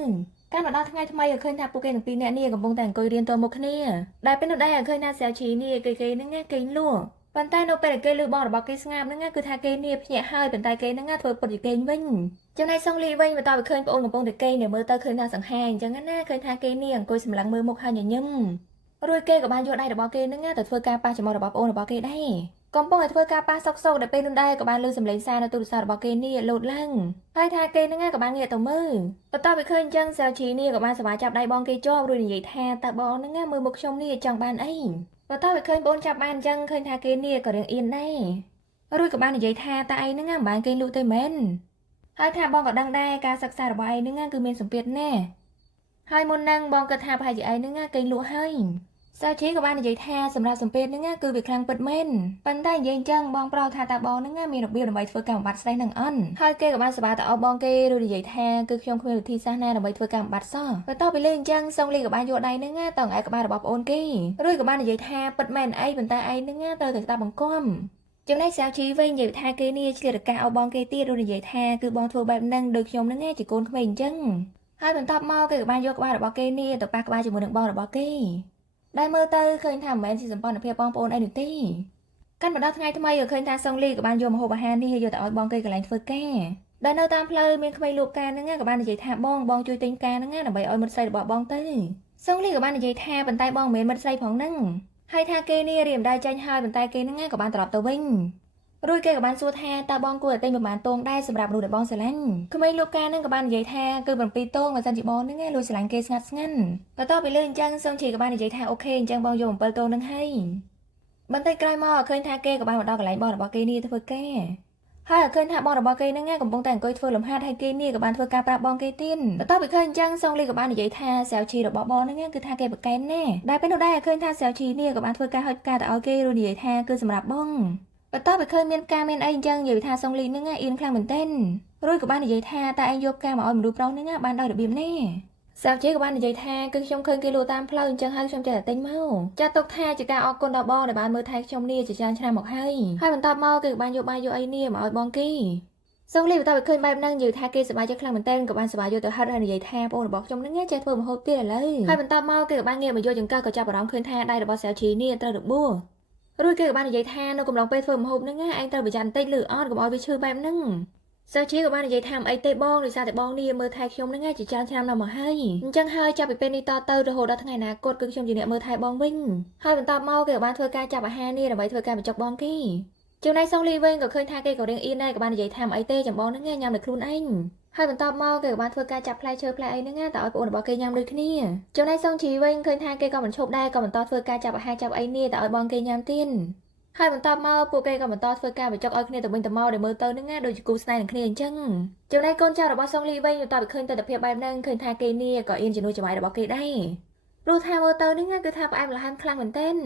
ការមកដល់ថ្ងៃថ្មីក៏ឃើញថាពួកគេទាំងពីរនាក់នេះកំពុងតែអង្គុយរៀនទល់មុខគ្នាដែលពេលនោះដែរឃើញថាសាវជីនេះគេហ្នឹងគេងលក់ប៉ុន្តែនៅពេលគេលឺបងរបស់គេស្ងាត់ហ្នឹងគឺថាគេនេះភ្ញាក់ហើយប៉ុន្តែគេហ្នឹងធ្វើពុតជាគេងវិញចំណែកសុងលីវិញបន្តទៅឃើញប្អូនកំពុងតែគេងនៅមើលទៅឃើញថាសង្ហាអញ្ចឹងណាឃើញថាគេនេះអង្គុយសម្លឹងមើលមុខហើយញញឹមរួចគេក៏បានយកដៃរបស់គេហ្នឹងទៅធ្វើការប៉ះចំមុះរបស់ប្អូនរបស់គេដែរកំពុងតែធ្វើការប៉ះសុកដែលពេលនោះដែរក៏បានលឺសំឡេងសារនៅទូរស័ព្ទរបស់គេនេះលោតឡើងហើយថាគេហ្នឹងក៏បានងាកទៅមើលបន្ទាប់ពីឃើញអញ្ចឹងសាវជីនេះក៏បានសប្បាយចាប់ដៃបងគេជាប់រួចនិយាយថាតើបងហ្នឹងមើលមុខខ្ញុំនេះចង់បានអីបន្ទាប់ពីឃើញបងចាប់បានអញ្ចឹងឃើញថាគេនេះក៏រៀងអៀនដែររួចក៏បាននិយាយថាតើឯងហ្នឹងមិនបានគេលក់ទេមែនហើយថាបងក៏ដឹងដែរការសិក្សារបស់ឯងហ្នឹងគឺមានសម្ពាធណាស់ហើយមុនហ្នឹងបងគិតថាប្រហែលជាឯងហ្នឹងគេលក់ហើយសាវជីក៏បាននិយាយថាសម្រាប់សម្ពាធហ្នឹងគឺវាខ្លាំងពិតមែនប៉ុន្តែនិយាយអញ្ចឹងបងប្រុសថាតើបងហ្នឹងមានរបៀបដើម្បីធ្វើការបំបត្តិស្រេះនឹងអន់ហើយគេក៏បានសប្បាយទៅអបបងគេរួចនិយាយថាគឺខ្ញុំគ្មានវិធីសាស្ត្រណាដើម្បីធ្វើការបំបត្តិសោះបន្ទាប់ពីលឺអញ្ចឹងសុងលីក៏បានយកដៃហ្នឹងទៅឯក្បាលរបស់ប្អូនគេរួចក៏បាននិយាយថាពិតមែនអីប៉ុន្តែឯងហ្នឹងត្រូវតែស្ដាប់បង្គាប់ចំណែកសាវជីវិញនិយាយថាគេនេះឆ្លៀតរកាអបបងគេទៀតរួចនិយាយថាគឺបងធ្វើបែបហ្នឹងដូចខ្ញុំហ្នឹងជាកូនក្មេងអញ្ចឹងហើយបន្ទាប់មកគេក៏បានយកក្បាលរបស់គេនេះទៅប៉ះក្បាលជាមួយនឹងបងរបស់គេដែលមើលទៅឃើញថាមិនមែនជាសម្ព័ន្ធភាពបងប្អូនអីនោះទេកាន់មកដល់ថ្ងៃថ្មីក៏ឃើញថាសុងលីក៏បានយកម្ហូបអាហារនេះយកទៅឲ្យបងគេកន្លែងធ្វើការដែលនៅតាមផ្លូវមានក្មេងលក់ការហ្នឹងក៏បាននិយាយថាបងជួយទិញការហ្នឹងដើម្បីឲ្យមិត្តស្រីរបស់បងទៅសុងលីក៏បាននិយាយថាប៉ុន្តែបងមិនមែនមិត្តស្រីផងហ្នឹងហើយថាគេនេះរៀមដៃចាញ់ហើយប៉ុន្តែគេហ្នឹងក៏បានត្រឡប់ទៅវិញរួចគេក៏បានសួរថាតើបងគួរតែទិញប្រមាណតងដែរសម្រាប់មនុស្សដែលបងស្រឡាញ់ក្មេងលក់ការហ្នឹងក៏បាននិយាយថាគឺ7តងបើសិនជាបងហ្នឹងលួចស្រឡាញ់គេស្ងាត់ស្ងាត់បន្ទាប់ពីលឺអញ្ចឹងសុងជីក៏បាននិយាយថាអូខេអញ្ចឹងបងយក7តងហ្នឹងហើយបន្តិចក្រោយមកឃើញថាគេក៏បានមកដល់កន្លែងបងរបស់គេនេះធ្វើការហើយឃើញថាបងរបស់គេហ្នឹងកំពុងតែអង្គុយធ្វើលំហាត់ហើយគេនេះក៏បានធ្វើការប្រាប់បងគេទៀតបន្ទាប់ពីឃើញអញ្ចឹងសុងលីក៏បាននិយាយថាសាវជីរបស់បងហ្នឹងគឺថាគេប្រកែកណាស់ដែលពេលនោះដែរឃើញថាសាវជីនេះក៏បានធ្វើការហុចការទៅឲ្យគេរួចនិយាយថាគឺសម្រាប់បងបន្ទាប់ពីឃើញមានការមានអីអញ្ចឹងនិយាយថាសុងលីហ្នឹងអៀនខ្លាំងមែនទែនរួចក៏បាននិយាយថាតើឯងយកការមកឲ្យមនុស្សប្រុសហ្នឹងបានដោយរបៀបណាសាវជីក៏បាននិយាយថាគឺខ្ញុំឃើញគេលក់តាមផ្លូវអញ្ចឹងហើយខ្ញុំចេះតែទិញមកចាត់ទុកថាជាការអរគុណដល់បងដែលបានមើលថែខ្ញុំនេះជាច្រើនឆ្នាំមកហើយបន្ទាប់មកគឺក៏បានយកបាយយកអីនេះមកឲ្យបងគេសុងលីបន្ទាប់ពីឃើញបែបហ្នឹងនិយាយថាគេសប្បាយចិត្តខ្លាំងមែនទែនក៏បានសប្បាយយកទៅហិតហើយនិយាយថាបងរបស់ខ្ញុំហ្នឹងចេះធ្វើម្ហូបទៀតឥឡូវហើយបន្ទាប់មកគេក៏បានងាកមកយកចង្កឹះក៏ចាប់អារម្មណ៍ឃើញថាដៃរបស់សាវជីនេះត្រូវរបួសរួចគេក៏បាននិយាយថានៅកំឡុងពេលធ្វើម្ហូបហ្នឹងឯងត្រូវប្រយ័ត្នបន្តិចឬអត់កុំឲ្យវាឈឺបែបហ្នឹង sao chí của bạnនិយាយថាអីទេបងដោយសារតែបងនេះមើលថែខ្ញុំហ្នឹងឯងជាច្រើនឆ្នាំដល់មកហើយអញ្ចឹងហើយចាប់ពីពេលនេះតទៅរហូតដល់ថ្ងៃអនាគតគឺខ្ញុំជាអ្នកមើលថែបងវិញហើយបន្តមកគេក៏បានធ្វើការចាប់អាហារនេះដើម្បីធ្វើការបញ្ចុកបងគេចំណែកសុងលីវិញក៏ឃើញថាគេក៏រៀងអៀនដែរក៏បាននិយាយថាអីទេចាំបងហ្នឹងឯងញ៉ាំតែខ្លួនឯងហើយបន្តមកគេក៏បានធ្វើការចាប់ផ្លែឈើផ្លែអីហ្នឹងតែឲ្យបងរបស់គេញ៉ាំដូចគ្នាចំណែកសុងជីវិញឃើញថាគេក៏មិនឈប់ដែរក៏បន្តធ្វើការចាប់អាហារចាប់អីនេះតែឲ្យបងគេញ៉ាំទៀតហើយបន្តមកពួកគេក៏បន្តធ្វើការបញ្ចុកឲ្យគ្នាទៅវិញទៅមកដែលមើលទៅហ្នឹងដូចជាគូស្នេហ៍នឹងគ្នាអញ្ចឹងចំណែកកូនចៅរបស់សុងលីវិញបន្ទាប់ពីឃើញទស្សនវិជ្ជាបែបហ្នឹងឃើញថាគេនេះក៏អៀនជំនួសច្បាយរបស់គេដែរព្រោះថាមើលទៅហ្នឹងគឺថាផ្អែមល្ហែមខ្លាំងមែនទែន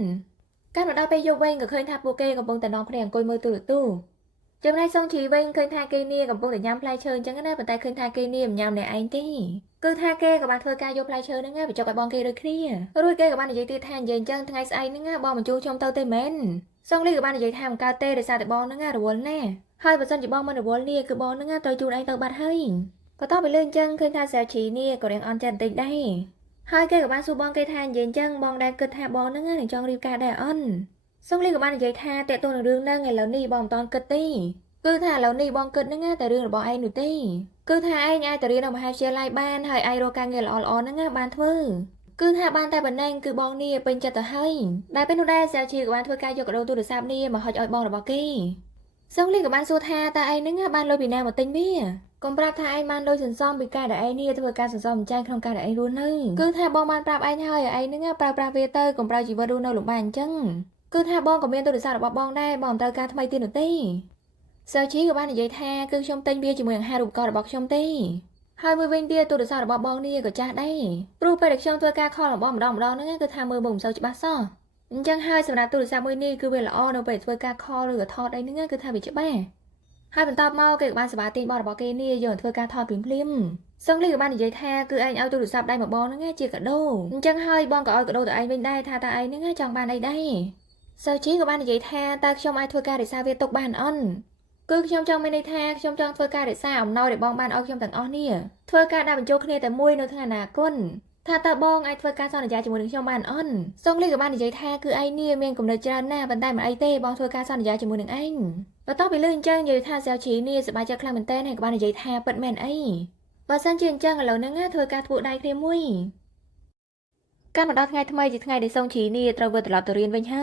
កាលមកដល់ពេលយប់វិញក៏ឃើញថាពួកគេកំពុងតែនាំគ្នាអង្គុយមើលទូរទស្សន៍ចំណែកសុងជីវិញឃើញថាគេនេះកំពុងតែញ៉ាំផ្លែឈើអញ្ចឹងណាប៉ុន្តែឃើញថាគេនេះមិនញ៉ាំអ្នកឯងទេគឺថាគេក៏បានធ្វើការយកផ្លែឈើហ្នឹងបញ្ចុកឲ្យបងគេដូចគ្នារួចគេក៏បាននិយាយទៀតថានិយាយអញ្ចឹងថ្ងៃស្អែកហ្នឹងបងបញ្ជូនខ្ញុំទៅទេមែនសុងលីក៏បាននិយាយថាមិនកើតទេដោយសារតែបងហ្នឹងរវល់ណាស់ហើយបើសិនជាបងមិនរវល់នេះគឺបងហ្នឹងត្រូវជូនឯងទៅបាត់ហើយបន្ទាប់ពីលើអញ្ចឹងឃើញថាសាជីនេះក៏រៀងអន់ចិត្តបន្តិចដែរហើយគេក៏បានសួរបងគេថានិយាយអញ្ចឹងបងដែលគិតថាបងហ្នឹងនឹងចង់រៀបការដែរអន់សុងលីក៏បាននិយាយថាតេតួនឹងរឿងហ្នឹងឥឡូវនេះបងមិនតន់គិតទេគឺថាឥឡូវនេះបងគិតហ្នឹងតែរឿងរបស់ឯងនោះទេគឺថាឯងអាចទៅរៀននៅមហាវិទ្យាល័យបានហើយអាចរកការងារល្អៗហ្នឹងបានធ្វើគឺថាបានតែប៉ុណ្ណេះគឺបងនេះពេញចិត្តទៅហើយដែលពេលនោះដែរសាជីក៏បានធ្វើការយកកដោទូរស័ព្ទនេះមកហុចឲ្យបងរបស់គេសុងលីក៏បានសួរថាតើឯងហ្នឹងបានលុយពីណាមកទិញវាកុំប្រាប់ថាឯងបានលុយសន្សំពីការដែលឯងនេះធ្វើការសន្សំចាយក្នុងការដែលឯងរស់នៅគឺថាបងបានប្រាប់ឯងហើយឯងហ្នឹងប្រើប្រាស់វាទៅកុំប្រើជីវិតរស់នៅលំបាកអញ្ចឹងគឺថាបងក៏មានទូរស័ព្ទរបស់បងដែរបងមិនត្រូវការថ្មីទៀតនោះទេសាជីក៏បាននិយាយថាគឺខ្ញុំទិញវាជាមួយអាហារូបករណ៍របស់ខ្ញុំទេហើយមួយវិញទៀតទូរស័ព្ទរបស់បងនេះក៏ចាស់ដែរព្រោះពេលដែលខ្ញុំធ្វើការខលរបស់ម្ដងហ្នឹងគឺថាមើលមិនសូវច្បាស់សោះអញ្ចឹងហើយសម្រាប់ទូរស័ព្ទមួយនេះគឺវាល្អនៅពេលធ្វើការខលឬក៏ថតអីហ្នឹងគឺថាវាច្បាស់ហើយបន្តមកគេក៏បានសប្បាយទិញបោះរបស់គេនេះយកធ្វើការថតភ្លាមៗសុងលីក៏បាននិយាយថាគឺឯងឲ្យទូរស័ព្ទដៃមកបងហ្នឹងជាកាដូអញ្ចឹងហើយបងក៏ឲ្យកាដូទៅឯងវិញដែរថាតើឯងហ្នឹងចង់បានអីដែរសាជីក៏បាននិយាយថាតើខ្ញុំអាចធ្វើការរក្សាវាទុកបានអន់គឺខ្ញុំចង់មានន័យថាខ្ញុំចង់ធ្វើការរក្សាអំណោយដែលបងបានឲ្យខ្ញុំទាំងអស់នេះធ្វើការដាក់បញ្ចូលគ្នាតែមួយនៅថ្ងៃអនាគតថាតើបងអាចធ្វើការសន្យាជាមួយនឹងខ្ញុំបានអន់សុងលីក៏បាននិយាយថាគឺឯងនេះមានគំនិតច្រើនណាស់ប៉ុន្តែមិនអីទេបងធ្វើការសន្យាជាមួយនឹងឯងបន្ទាប់ពីលើអញ្ចឹងនិយាយថាសាជីនេះសប្បាយចិត្តខ្លាំងមែនតើហើយក៏បាននិយាយថាពិតមែនអីបើសិនជាអញ្ចឹងឥឡូវហ្នឹងធ្វើការធ្វើដៃគ្នាមួយកាលមកដល់ថ្ងៃថ្មីជាថ្ងៃដែលសុងជីនេះត្រូវវិលត្រឡប់ទៅរៀនវិញហ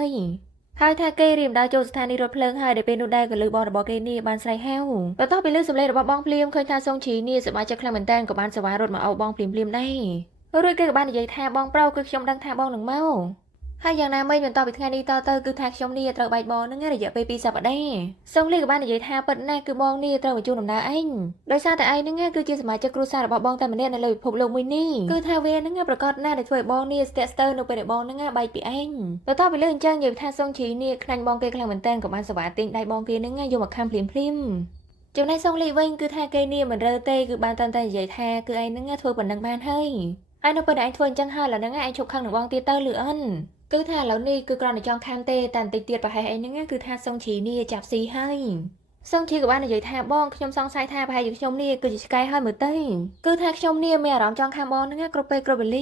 ើយថាគេរៀបដើរចូលស្ថានីយរថភ្លើងហើយដែលពេលនោះដែរក៏លើបងរបស់គេនេះបានស្រែកហៅបន្ទាប់ពីលើសំឡេងរបស់បងភ្លាមឃើញថាសុងជីនេះសប្បាយចិត្តខ្លាំងមែនតើក៏បានសវ៉ារត់មកអោបបងភ្លាមដែររួចគេក៏បាននិយាយថាបងប្រុសគឺខ្ញុំដឹងថាបងនឹងមកហើយយ៉ាងណាមិញបន្ទាប់ពីថ្ងៃនេះទៅគឺថាខ្ញុំនេះត្រូវបែកបងនឹងរយៈពេល2សប្តាហ៍សុងលីក៏បាននិយាយថាពិតណាស់គឺបងនេះត្រូវបញ្ជូនដំណើរឯងដោយសារតែឯងនឹងគឺជាសមាជិកគ្រួសាររបស់បងតែម្នាក់នៅលើពិភពលោកមួយនេះគឺថាវានឹងប្រកាសណាស់ដែលធ្វើឲ្យបងនេះស្ទាក់ស្ទើរនៅពេលដែលបងនឹងបែកពីឯងបន្ទាប់ពីលើអញ្ចឹងនិយាយថាសុងជីនេះខ្លាញ់បងគេខ្លាំងមែនតើក៏បានសវ៉ាទិញដៃបងគេនឹងយកមកខំភ្លាមចំណែកសុងលីវិញគឺថាគេនេះមិនរើទេគឺបានតែនិយាយថាគឺឯងនឹងធ្វើប៉ុណ្ណឹងបានហើយនៅពេលដែលឯងធ្វើអញ្ចឹងហើយឥឡូវហ្នឹងឯងឈប់ខឹងនឹងបងទៀតទៅលឺអិនគឺថាឥឡូវនេះគឺគ្រាន់តែចង់ខាំទេតែបន្តិចទៀតប្រហែលឯងហ្នឹងគឺថាសុងជីនេះចាប់ស៊ីហើយសុងជីក៏បាននិយាយថាបងខ្ញុំសង្ស័យថាប្រហែលជាខ្ញុំនេះគឺជាឆ្កែហើយមើលទៅគឺថាខ្ញុំនេះមានអារម្មណ៍ចង់ខាំបងហ្នឹងគ្រប់ពេលគ្រប់វេលា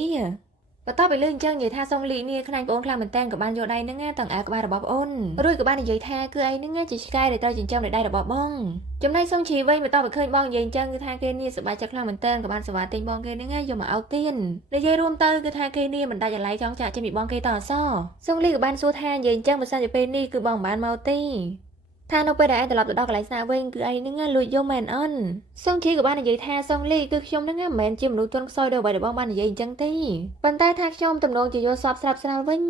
បន្ទាប់ពីលើអញ្ចឹងនិយាយថាសុងលីនេះខ្លាញ់បងខ្លាំងមែនតើក៏បានយកដៃហ្នឹងទាំងអាក្បាលរបស់ប្អូនរួចក៏បាននិយាយថាគឺឯងហ្នឹងជាឆ្កែដែលត្រូវចិញ្ចឹមដោយដៃរបស់បងចំណែកសុងជីវិញបន្ទាប់ពីឃើញបងនិយាយអញ្ចឹងគឺថាគេនេះសប្បាយចិត្តខ្លាំងមែនតើក៏បានសវ៉ាទិញបងគេហ្នឹងយកមកអោបទៀននិយាយរួមទៅគឺថាគេនេះមិនដាច់អាឡ័យចង់ចាក់ចេញពីបងគេតអសសុងលីក៏បានសួរថានិយាយអញ្ចឹងបើសិនជាពេលនេះគឺបងមិនបានមកទេថានៅពេលដែលឯងត្រឡប់ទៅដល់កន្លែងស្នាក់វិញគឺឯងនឹងលួចយកមែនអន់សុងជីក៏បាននិយាយថាសុងលីគឺខ្ញុំនឹងមិនមែនជាមនុស្សទន់ខ្សោយដោយអ្វីដែលបងបាននិយាយអញ្ចឹងទេប៉ុន្តែថាខ្ញុំទំនងជាយកសពស្រាប់ស្រាលវិញ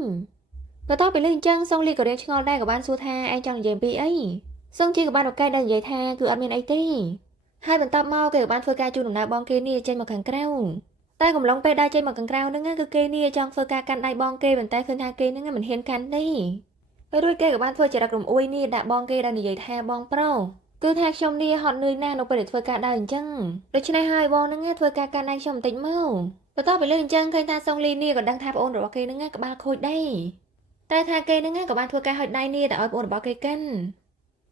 បន្ទាប់ពីលើអញ្ចឹងសុងលីក៏រៀងឆ្ងល់ដែរក៏បានសួរថាឯងចង់និយាយពីអីសុងជីក៏បានឱកាសដែលនិយាយថាគឺអត់មានអីទេហើយបន្ទាប់មកគេក៏បានធ្វើការជូនដំណើរបងគេនេះចេញមកខាងក្រៅតែកំឡុងពេលដើរចេញមកខាងក្រៅហ្នឹងគឺគេនេះចង់ធ្វើការកាន់ដៃបងគេប៉ុន្តែឃើញថាគេហ្នឹងមិនហ៊ានកាន់ទេរួចគេក៏បានធ្វើចរិតរំអួយនេះដាក់បងគេដែលនិយាយថាបងប្រុសគឺថាខ្ញុំនេះហត់នឿយណាស់នៅពេលដែលធ្វើការដើរអញ្ចឹងដូច្នេះហើយបងហ្នឹងធ្វើការកាន់ដៃខ្ញុំបន្តិចមកបន្ទាប់ពីលើអញ្ចឹងឃើញថាសុងលីនេះក៏ដឹងថាប្អូនរបស់គេហ្នឹងក្បាលខូចដែរតែថាគេហ្នឹងក៏បានធ្វើការហុចដៃនេះតែឲ្យប្អូនរបស់គេកាន់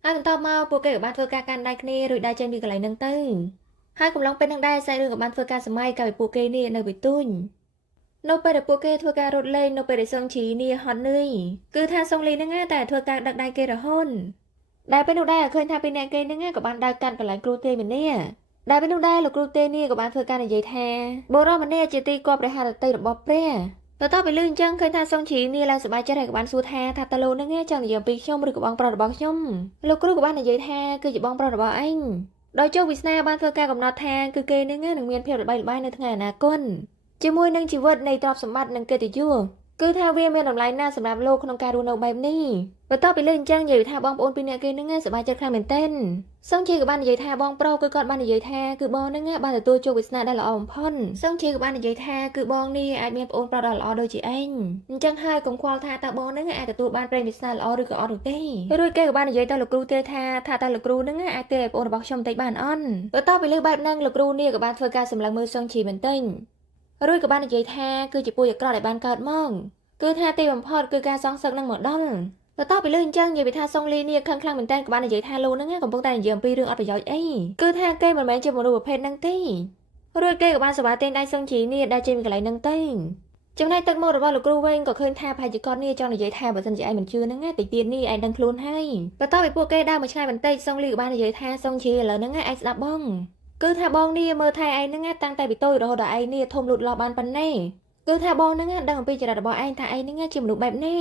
ហើយបន្ទាប់មកពួកគេក៏បានធ្វើការកាន់ដៃគ្នារួចដើរចេញពីកន្លែងហ្នឹងទៅហើយកំឡុងពេលហ្នឹងដែរសាច់រឿងក៏បានធ្វើការសម័យកាលពីពួកគេនេះនៅពីទូញនៅពេលដែលពួកគេធ្វើការរត់លេងនៅពេលដែលសុងជីនេះហត់នឿយគឺថាសុងលីហ្នឹងតែធ្វើការដឹកដៃគេរហូត ដែលពេលនោះដែរឃើញថាពីអ្នកគេហ្នឹងក៏បានដើរកាត់កន្លែងគ្រូទេម្នាក់ដែលពេលនោះដែរលោកគ្រូទេនេះក៏បានធ្វើការនិយាយថាបុរសម្នាក់ជាទីគប់ព្រះハរតីរបស់ព្រះបន្ទាប់ពីលឺអញ្ចឹងឃើញថាសុងជីនេះឡើងសប្បាយចិត្តហើយក៏បានសួរថាតើលោកហ្នឹងចង់និយាយអំពីខ្ញុំឬក៏បងប្រុសរបស់ខ្ញុំលោកគ្រូក៏បាននិយាយថាគឺជាបងប្រុសរបស់អញដោយជោគវាសនាបានធ្វើការកំណត់ថាគឺគេហ្នឹងនឹងមានភាពល្បីល្បាញនៅថ្ងៃអនាគតជាមួយនឹងជីវិតនៃទ្រព្យសម្បត្តិនិងកិត្តិយសគឺថាវាមានតម្លៃណាស់សម្រាប់លោកក្នុងការរស់នៅបែបនេះបន្ទាប់ពីលើអញ្ចឹងនិយាយថាបងប្អូនពីរនាក់គេហ្នឹងសប្បាយចិត្តខ្លាំងមែនទែនសុងជីក៏បាននិយាយថាបងប្រុសគឺគាត់បាននិយាយថាគឺបងហ្នឹងបានទទួលជោគវាសនាដែលល្អបំផុតសុងជីក៏បាននិយាយថាគឺបងនេះអាចមានប្អូនប្រុសដ៏ល្អដូចជាឯងអញ្ចឹងហើយកុំខ្វល់ថាតើបងហ្នឹងអាចទទួលបានប្រេងវាសនាល្អឬក៏អត់នោះទេរួចគេក៏បាននិយាយទៅលោកគ្រូទេថាតើលោកគ្រូហ្នឹងអាចទេឲ្យប្អូនរបស់ខ្ញុំបន្តិចបានអត់បន្ទាប់ពីលើបែបហ្នឹងលោកគ្រូនេះក៏បានធ្វើការសម្លឹងមើលសុងជីមែនទែនរួចក៏បាននិយាយថាគឺជាពូជអាក្រក់ដែលបានកើតមកគឺថាទីបំផុតគឺការសងសឹកនឹងមកដល់បន្ទាប់ពីលើអញ្ចឹងនិយាយពីថាសុងលីនេះខឹងខ្លាំងមែនតើក៏បាននិយាយថាលោកហ្នឹងកំពុងតែនិយាយអំពីរឿងអត់ប្រយោជន៍អីគឺថាគេមិនមែនជាមនុស្សប្រភេទហ្នឹងទេរួចគេក៏បានសវ៉ាទិញដៃសុងជីនេះដែលចេញពីកន្លែងហ្នឹងទៅចំណែកទឹកមុខរបស់លោកគ្រូវិញក៏ឃើញថាប្រហែលជាគាត់នេះចង់និយាយថាបើសិនជាឯងមិនជឿហ្នឹងតិចទៀតនេះឯងដឹងខ្លួនហើយបន្ទាប់ពីពួកគេដើរមកឆ្ងាយបន្តិចសុងលីក៏បាននិយាយថាសុងជីឥឡូវហ្នឹងឯងស្ដាប់បងគឺថាបងនេះមើលថែឯងហ្នឹងតាំងតែពីតូចរហូតដល់ឯងនេះធំលូតលាស់បានប៉ុណ្ណេះគឺថាបងហ្នឹងដឹងអំពីចរិតរបស់ឯងថាឯងហ្នឹងជាមនុស្សបែបណា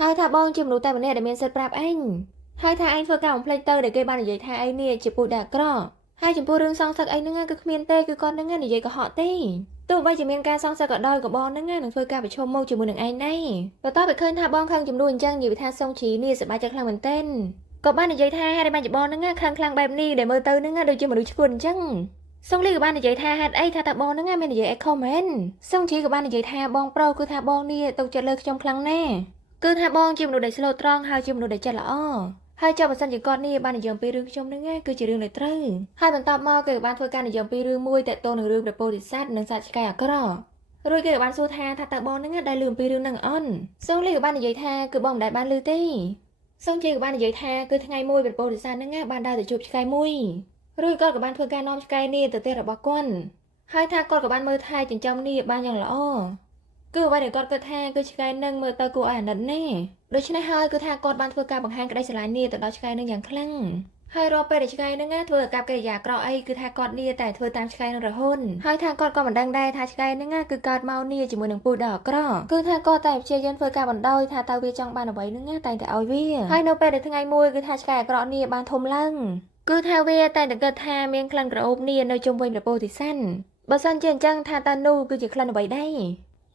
ហើយថាបងជាមនុស្សតែម្នាក់ដែលមានសិទ្ធិប្រាប់ឯងហើយថាឯងធ្វើការបំភ្លេចទៅដែលគេបាននិយាយថាឯងនេះជាពូជដែលអាក្រក់ហើយចំពោះរឿងសងសឹកឯងហ្នឹងគឺគ្មានទេគឺគាត់ហ្នឹងនិយាយកុហកទេទោះបីជាមានការសងសឹកក៏ដោយក៏បងហ្នឹងនឹងធ្វើការប្រឈមមុខជាមួយនឹងឯងដែរបន្ទាប់ពីឃើញថាបងខឹងចំនួនអញ្ចឹងនិយាយថាសុងជីនេះសប្បាយចិត្តខ្លាំងមែនទែនក៏បាននិយាយថាហេតុអីបានជាបងហ្នឹងខឹងខ្លាំងបែបនេះដែលមើលទៅហ្នឹងដូចជាមនុស្សឈួតអញ្ចឹងសុងលីក៏បាននិយាយថាហេតុអីថាតាបងហ្នឹងមាននិយាយអេខុសមែនសុងជីក៏បាននិយាយថាបងប្រុសគឺថាបងនេះទុកចិត្តលើខ្ញុំខ្លាំងណាស់គឺថាបងជាមនុស្សដែលស្លូតត្រង់ហើយជាមនុស្សដែលចិត្តល្អហើយចុះបើសិនជាគាត់នេះបាននិយាយអំពីរឿងខ្ញុំហ្នឹងគឺជារឿងដែលត្រូវហើយបន្ទាប់មកគេក៏បានធ្វើការនិយាយអំពីរឿងមួយតាក់ទងនឹងរឿងព្រះពោធិសត្វនិងសត្វឆ្កែអាក្រក់រួចគេក៏បានសួរថាតើបងហ្នឹងដែលឮអំពីរឿងហ្នឹងអន់សុងលីក៏បាននិយាយថាគឺបងមិនដែលបានឮទេសុងជីក៏បាននិយាយថាគឺថ្ងៃមួយព្រះពោធិសត្វហ្នឹងបានដើរទៅជួបឆ្កែមួយរួចគាត់ក៏បានធ្វើការនាំឆ្កែនេះទៅផ្ទះរបស់គាត់ហើយថាគាត់ក៏បានមើលថែចិញ្ចឹមនេះបានយ៉ាងល្អគឺអ្វីដែលគាត់គិតថាគឺឆ្កែនឹងមើលទៅគួរឲ្យអាណិតណាស់ដូច្នេះហើយគឺថាគាត់បានធ្វើការបង្ហាញក្តីស្រឡាញ់នេះទៅដល់ឆ្កែនឹងយ៉ាងខ្លាំងហើយរាល់ពេលដែលឆ្កែនឹងធ្វើអាកប្បកិរិយាអាក្រក់អីគឺថាគាត់នេះតែធ្វើតាមឆ្កែនឹងរហូតហើយថាគាត់ក៏មិនដឹងដែរថាឆ្កែនឹងគឺកើតមកនេះជាមួយនឹងពូជដ៏អាក្រក់គឺថាគាត់តែព្យាយាមធ្វើការបណ្ដោយថាតើវាចង់បានអ្វីនឹងតែតែឲ្យវាហើយនៅពេលដែលថ្ងៃមួយគឺថាឆ្កែអាក្រក់នេះបានធំឡើងគឺថាវាតែគិតថាមានក្លិនក្រអូបនេះនៅជុំវិញព្រះពោធិសត្វបើសិនជាអញ្ចឹងថាតើនោះគឺជាក្លិនអ្វីដែ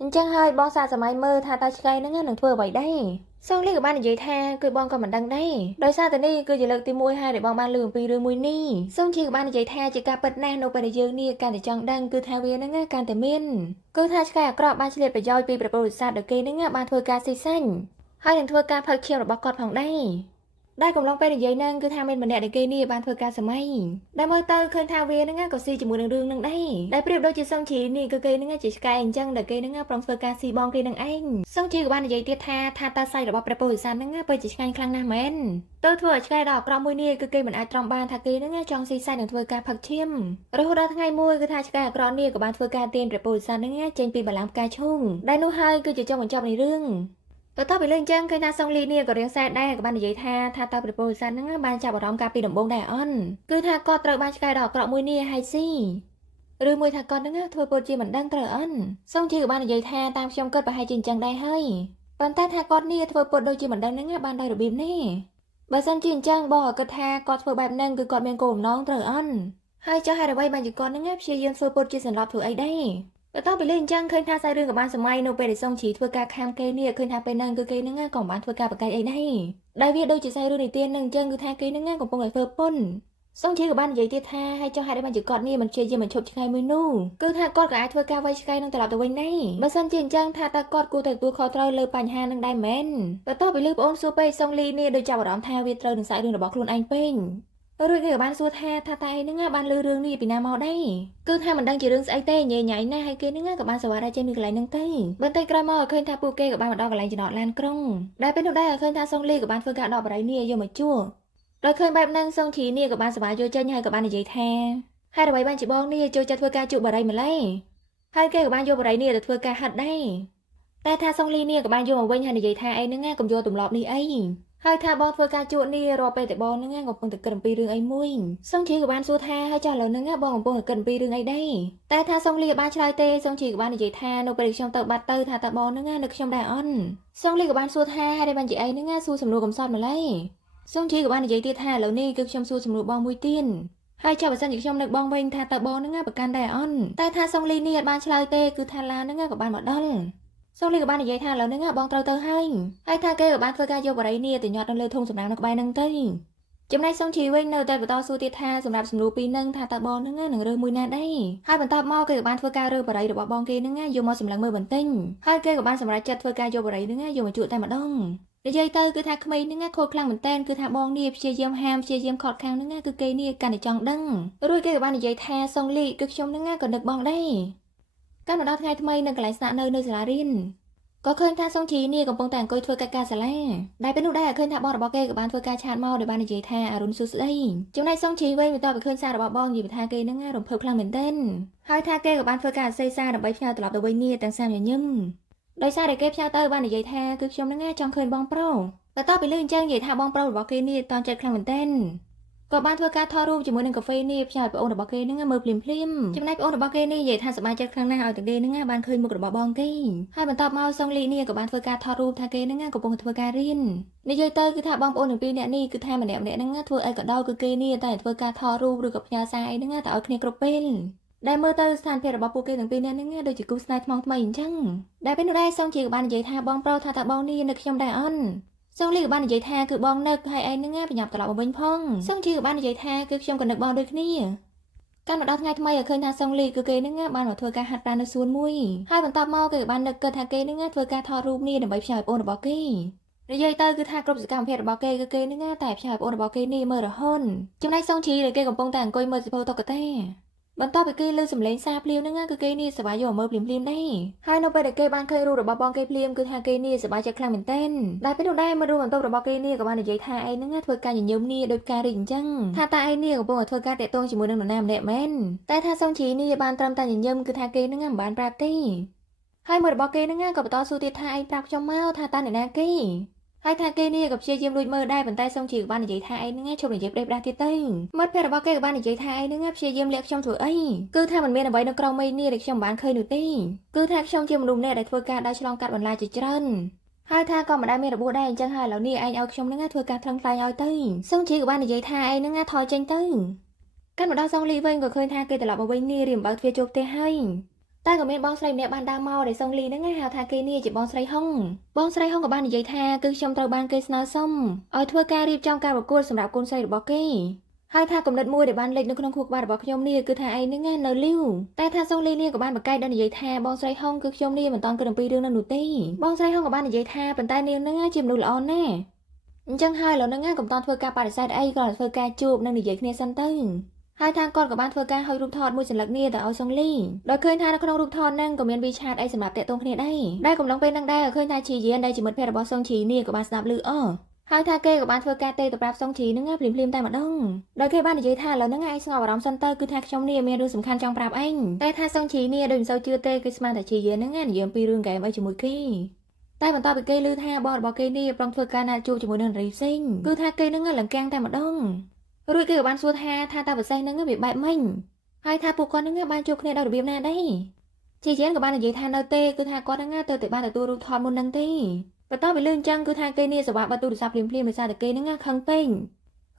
រអញ្ចឹងហើយបងសាកសម័យមើលថាតើឆ្កែនឹងនឹងធ្វើអ្វីដែរសុងលីក៏បាននិយាយថាគឺបងក៏មិនដឹងដែរដោយសារតែនេះគឺជាលើកទី1ហើយដែលបងបានឮអំពីរឿងមួយនេះសុងជីក៏បាននិយាយថាជាការពិតណាស់នៅពេលដែលយើងនេះកាន់តែចង់ដឹងគឺថាវានឹងកាន់តែមានគឺថាឆ្កែអាក្រក់បានឆ្លៀតប្រយោជន៍ពីព្រះពោធិសត្វដែលគេនឹងបានធ្វើការស៊ីសាញ់ហើយនឹងធ្វើការផឹកឈាមរបស់គាត់ផងដែរដែលកំឡុងពេលនិយាយហ្នឹងគឺថាមានម្នាក់ដែលគេនេះបានធ្វើការសម័យដែលមើលទៅឃើញថាវាហ្នឹងក៏ស៊ីជាមួយនឹងរឿងហ្នឹងដែរដែលប្រៀបដូចជាសុងជីនេះគឺគេហ្នឹងជាឆ្កែអញ្ចឹងដែលគេហ្នឹងប្រំធ្វើការស៊ីបងគេនឹងឯងសុងជីក៏បាននិយាយទៀតថាតើសាច់របស់ព្រះពោធិសត្វហ្នឹងពិតជាឆ្ងាញ់ខ្លាំងណាស់មែនទៅធ្វើឲ្យឆ្កែដ៏អាក្រក់មួយនេះគឺគេមិនអាចទ្រាំបានថាគេហ្នឹងចង់ស៊ីសាច់នឹងធ្វើការផឹកឈាមរហូតដល់ថ្ងៃមួយគឺថាឆ្កែអាក្រក់នេះក៏បានធ្វើការទាញព្រះពោធិសត្វហ្នឹងចេញពីបល្ល័ង្កផ្កាឈូកដែលនោះហើយគឺជាចុងបញ្ចប់នៃរឿងបន្ទាប់ពីលើអញ្ចឹងឃើញថាសុងលីនេះក៏រៀងសែដែរក៏បាននិយាយថាតើព្រះពោធិសត្វហ្នឹងបានចាប់អារម្មណ៍កាលពីដំបូងដែរអន់គឺថាគាត់ត្រូវបានឆ្កែដ៏អាក្រក់មួយនេះហើយស៊ីឬមួយថាគាត់ហ្នឹងធ្វើពុតជាមិនដឹងត្រូវអន់សុងជីក៏បាននិយាយថាតាមខ្ញុំគាត់ប្រហែលជាអញ្ចឹងដែរហើយប៉ុន្តែថាគាត់នេះធ្វើពុតដូចជាមិនដឹងហ្នឹងបានដោយរបៀបនេះបើសិនជាអញ្ចឹងបងក៏គិតថាគាត់ធ្វើបែបហ្នឹងគឺគាត់មានគោលបំណងត្រូវអន់ហើយចុះហេតុអ្វីបានជាគាត់ហ្នឹងព្យាយាមធ្វើពុតជាសន្លប់ធ្វើអីដែរបន្ទាប់ពីលើអញ្ចឹងឃើញថាសាយរឿងក៏បានសម័យនៅពេលដែលសុងជីធ្វើការខាំគេនេះឃើញថាពេលហ្នឹងគឺគេហ្នឹងក៏បានធ្វើការបកកាយអីដែរដែលវាដូចជាសាយរឿងនិទានហ្នឹងអញ្ចឹងគឺថាគេហ្នឹងកំពុងតែធ្វើពុនសុងជីក៏បាននិយាយទៀតថាហើយចុះហេតុអីបានជាគាត់នេះមិនព្យាយាមបញ្ឈប់ឆ្កែមួយនោះគឺថាគាត់ក៏អាចធ្វើការវាយឆ្កែនឹងត្រឡប់ទៅវិញដែរបើសិនជាអញ្ចឹងថាតើគាត់គួរតែទទួលខុសត្រូវលើបញ្ហានឹងដែរមែនបន្ទាប់ពីលើប្អូនសួរពេកសុងលីនេះដូចចាប់អារម្មណ៍ថាវាត្រូវនឹងសាយរឿងរបស់ខ្លួនឯងពេករួចគេក៏បានសួរថាតែឯងហ្នឹងបានឮរឿងនេះពីណាមកដែរគឺថាមិនដឹងជារឿងស្អីទេញ៉ៃញ៉ៃណាស់ហើយគេហ្នឹងក៏បានសវ៉ាដែរចេញពីកន្លែងហ្នឹងទៅបន្តិចក្រោយមកឃើញថាពួកគេក៏បានមកដល់កន្លែងចំណតឡានក្រុងដែលពេលនោះដែរឃើញថាសុងលីក៏បានធ្វើការដកបរិយនេះយកមកជួបដោយឃើញបែបហ្នឹងសុងជីនេះក៏បានសវ៉ាយកចេញហើយក៏បាននិយាយថាហេតុអ្វីបានជាបងនេះចូលចិត្តធ្វើការជួបបរិយម្ល៉េះហើយគេក៏បានយកបរិយនេះទៅធ្វើការហាត់ដែរតែថាសុងលីនេះក៏បានយកមកវិញហើយនិយាយថាឯងហ្នឹងកុំយកទម្លាប់នេះអី ហើយថាបងធ្វើការជួបនេះរកពេលតែបងហ្នឹងកំពុងតែគិតអំពីរឿងអីមួយសុងជីក៏បានសួរថាហើយចាស់ឥឡូវហ្នឹងបងកំពុងតែគិតអំពីរឿងអីដែរតែថាសុងលីបានឆ្លើយទេសុងជីក៏បាននិយាយថានៅពេលខ្ញុំទៅបាត់ទៅថាតើបងហ្នឹងនឹកខ្ញុំដែរអន់សុងលីក៏បានសួរថាហើយបាននិយាយអីហ្នឹងសួរសំណួរកំសត់ម្ល៉េះសុងជីក៏បាននិយាយទៀតថាឥឡូវនេះគឺខ្ញុំសួរសំណួរបងមួយទៀតហើយចាប់បើសិនជាខ្ញុំនឹកបងវិញថាតើបងហ្នឹងប្រកាន់ដែរអន់តែថាសុងលីនេះអត់បានឆ្លើយទេគឺថាឡានហ្នឹងក៏បានមកដល់សុងលីក៏បាននិយាយថាឥឡូវហ្នឹងបងត្រូវទៅហើយថាគេក៏បានធ្វើការយកបរិយនេះទៅញាត់នៅលើធុងសំរាមនៅក្បែរហ្នឹងទៅចំណែកសុងជីវិញនៅតែបន្តសួរទៀតថាសម្រាប់សំណួរពីរហ្នឹងថាតើបងហ្នឹងនឹងរើសមួយណាដែរហើយបន្តមកគេក៏បានធ្វើការរើសបរិយរបស់បងគេហ្នឹងយកមកសម្លឹងមើលបន្ទិញហើយគេក៏បានសម្រេចចិត្តធ្វើការយកបរិយហ្នឹងយកមកជក់តែម្ដងនិយាយទៅគឺថាក្មេងហ្នឹងខូចខ្លាំងមែនតើគឺថាបងនេះព្យាយាមហាមព្យាយាមខត់ខាំងហ្នឹងគឺគេនេះកាន់តែចង់ដឹងរួចគេក៏បាននិយាយថាសុងលីគឺខ្ញុំហ្នឹងក៏នឹកបងដែរកាលមកដល់ថ្ងៃថ្មីនៅកន្លែងស្នាក់នៅសាលារៀនក៏ឃើញថាសុងជីនេះកំពុងតែអង្គុយធ្វើកិច្ចការសាលាដែលពេលនោះដែរឃើញថាបងរបស់គេក៏បានធ្វើការឆាតមកដោយបាននិយាយថាអរុនសួស្ដីចំណែកសុងជីវិញបន្ទាប់ពីឃើញសាររបស់បងនិយាយថាគេនឹងរំភើបខ្លាំងមែនទែនហើយថាគេក៏បានធ្វើការអសេរសារដើម្បីផ្ញើត្រឡប់ទៅវិញនេះទាំងសារញញឹមដោយសារតែគេផ្ញើទៅបាននិយាយថាគឺខ្ញុំនឹងចង់ឃើញបងប្រុសបន្ទាប់ពីលើអញ្ចឹងនិយាយថាបងប្រុសរបស់គេនេះតន់ចិត្តខ្លាំងមែនទែនក៏បានធ្វើការថតរូបជាមួយនឹងកាហ្វេនេះផ្ញើឲ្យប្អូនរបស់គេនឹងមើលភ្លាមចំណែកប្អូនរបស់គេនេះនិយាយថាសប្បាយចិត្តខ្លាំងណាស់ឲ្យទាំងគេនឹងបានឃើញមុខរបស់បងគេហើយបន្ទាប់មកសុងលីនេះក៏បានធ្វើការថតរូបថាគេនឹងកំពុងធ្វើការរៀននិយាយទៅគឺថាបងប្អូនទាំងពីរនាក់នេះគឺថាម្នាក់នឹងធ្វើអីក៏ដោយគឺគេនេះតែធ្វើការថតរូបឬក៏ផ្ញើសារអីនឹងទៅឲ្យគ្នាគ្រប់ពេលដែលមើលទៅស្ថានភាពរបស់ពួកគេទាំងពីរនាក់នឹងដូចជាគូស្នេហ៍ថ្មថ្មីអញ្ចឹងដែលពេលនោះដែរសុងជីក៏បាននិយាយថាបងប្រុសថាតើបងនេះនឹកខ្ញុំដែរអន់សុងលីក៏បាននិយាយថាគឺបងនឹកហើយឯងនឹងប្រញាប់ត្រឡប់មកវិញផងសុងជីក៏បាននិយាយថាគឺខ្ញុំក៏នឹកបងដូចគ្នាកាលមកដល់ថ្ងៃថ្មីឲ្យឃើញថាសុងលីគឺគេនឹងបានមកធ្វើការហាត់ប្រាណនៅសួនមួយហើយបន្ទាប់មកគេក៏បាននឹកគិតថាគេនឹងធ្វើការថតរូបនេះដើម្បីផ្សាយឲ្យប្អូនរបស់គេនិយាយទៅគឺថាគ្រប់សកម្មភាពរបស់គេគឺគេនឹងតែផ្សាយឲ្យប្អូនរបស់គេនេះមើលរហូតចំណែកសុងជីដែលគេកំពុងតែអង្គុយមើលសិភៅតុក្កតាបន្ទាប់ពីគេលើសំឡេងសារភ្លាមហ្នឹងគឺគេនេះសប្បាយយកមើលភ្លាមដែរហើយនៅពេលដែលគេបានឃើញរូបរបស់បងគេភ្លាមគឺថាគេនេះសប្បាយចិត្តខ្លាំងមែនទែនដែលពេលនោះដែរមើលរូបបន្ទាប់របស់គេនេះក៏បាននិយាយថាឯងហ្នឹងធ្វើការញញឹមនេះដូចការរីកអញ្ចឹងថាតើឯងនេះកំពុងតែធ្វើការតាក់ទងជាមួយនឹងនរណាម្នាក់មែនតែថាសុងជីនេះបានត្រឹមតែញញឹមគឺថាគេហ្នឹងមិនបានប្រាប់ទេហើយមើលរបស់គេហ្នឹងក៏បន្តសួរទៀតថាឯងប្រាប់ខ្ញុំមកថាតើអ្នកណាគេហើយថាគេនេះក៏ព្យាយាមលួចមើលដែរប៉ុន្តែសុងជីក៏បាននិយាយថាឯងហ្នឹងជប់និយាយផ្ដេសផ្ដាស់ទៀតទៅមិត្តភក្តិរបស់គេក៏បាននិយាយថាឯងហ្នឹងព្យាយាមលាក់ខ្ញុំធ្វើអីគឺថាមិនមានអ្វីនៅក្រៅមេនេះដែលខ្ញុំមិនបានឃើញនោះទេគឺថាខ្ញុំជាមនុស្សម្នាក់ដែលធ្វើការដោយឆ្លងកាត់បន្លាចជាច្រើនហើយថាក៏មិនដែលមានរបួសដែរអញ្ចឹងហើយឥឡូវនេះឯងឲ្យខ្ញុំហ្នឹងធ្វើការថ្លឹងថ្លែងឲ្យទៅសុងជីក៏បាននិយាយថាឯងហ្នឹងថយចេញទៅកាន់មកដល់សុងលីវិញក៏ឃើញថាគេត្រឡប់មកវិញនេះរៀមបើកទ្វារចូលផ្ទះហើយតែក៏មានបងស្រីម្នាក់បានដើរមកដែលសុងលីហ្នឹងហៅថាគេនេះជាបងស្រីហុងបងស្រីហុងក៏បាននិយាយថាគឺខ្ញុំត្រូវបានគេស្នើសុំឲ្យធ្វើការរៀបចំការប្រកួតសម្រាប់កូនស្រីរបស់គេហើយថាកំណត់មួយដែលបានលេចនៅក្នុងខួរក្បាលរបស់ខ្ញុំនេះគឺថាឯងហ្នឹងនៅលីវតែថាសុងលីនេះក៏បានបកកាយដល់និយាយថាបងស្រីហុងគឺខ្ញុំនេះមិនតន់គិតអំពីរឿងនោះទេបងស្រីហុងក៏បាននិយាយថាប៉ុន្តែនាងហ្នឹងជាមនុស្សល្អណាស់អញ្ចឹងហើយឥឡូវហ្នឹងកំតន់ធ្វើការបដិសេធអីក៏ធ្វើការជួបនិងនិយាយគ្នាសិនទៅហើយថាគាត់ក៏បានធ្វើការហុចរូបថតមួយសន្លឹកនេះទៅឲ្យសុងលីដោយឃើញថានៅក្នុងរូបថតហ្នឹងក៏មានវីឆាតអីសម្រាប់តាក់ទងគ្នាដែរកំឡុងពេលហ្នឹងដែរឃើញថាជីយានដែលជាមិត្តភក្តិរបស់សុងជីនេះក៏បានស្ដាប់ឮហើយថាគេក៏បានធ្វើការទេទៅប្រាប់សុងជីហ្នឹងភ្លាមតែម្ដងដោយគេបាននិយាយថាឥឡូវហ្នឹងឯងស្ងប់អារម្មណ៍សិនទៅគឺថាខ្ញុំនេះមានរឿងសំខាន់ចង់ប្រាប់ឯងតែថាសុងជីនេះដូចមិនសូវជឿទេគេស្មានថាជីយានហ្នឹងនិយាយអំពីរឿងហ្គេមអីជាមួយគេតែបន្ទាប់ពីគេឮថាបងរបស់គេនេះប្រងធ្វើការណាត់ជួបជាមួយនឹងនារីផ្សេងគឺថាគេហ្នឹងលង្កាំងតែម្ដងរួចគេក៏បានសួរថាតើប្រសេះហ្នឹងវាបែបម៉េចហើយថាពួកគាត់ហ្នឹងបានជួបគ្នាដោយរបៀបណាដែរជីយានក៏បាននិយាយថានៅទេគឺថាគាត់ហ្នឹងទៅតែបានទទួលរូបថតមុនហ្នឹងទេបន្ទាប់ពីលឿនអញ្ចឹងគឺថាគេនេះសវ៉ាបាត់ទូរស័ព្ទភ្លាមដោយសារតែគេហ្នឹងខឹងពេក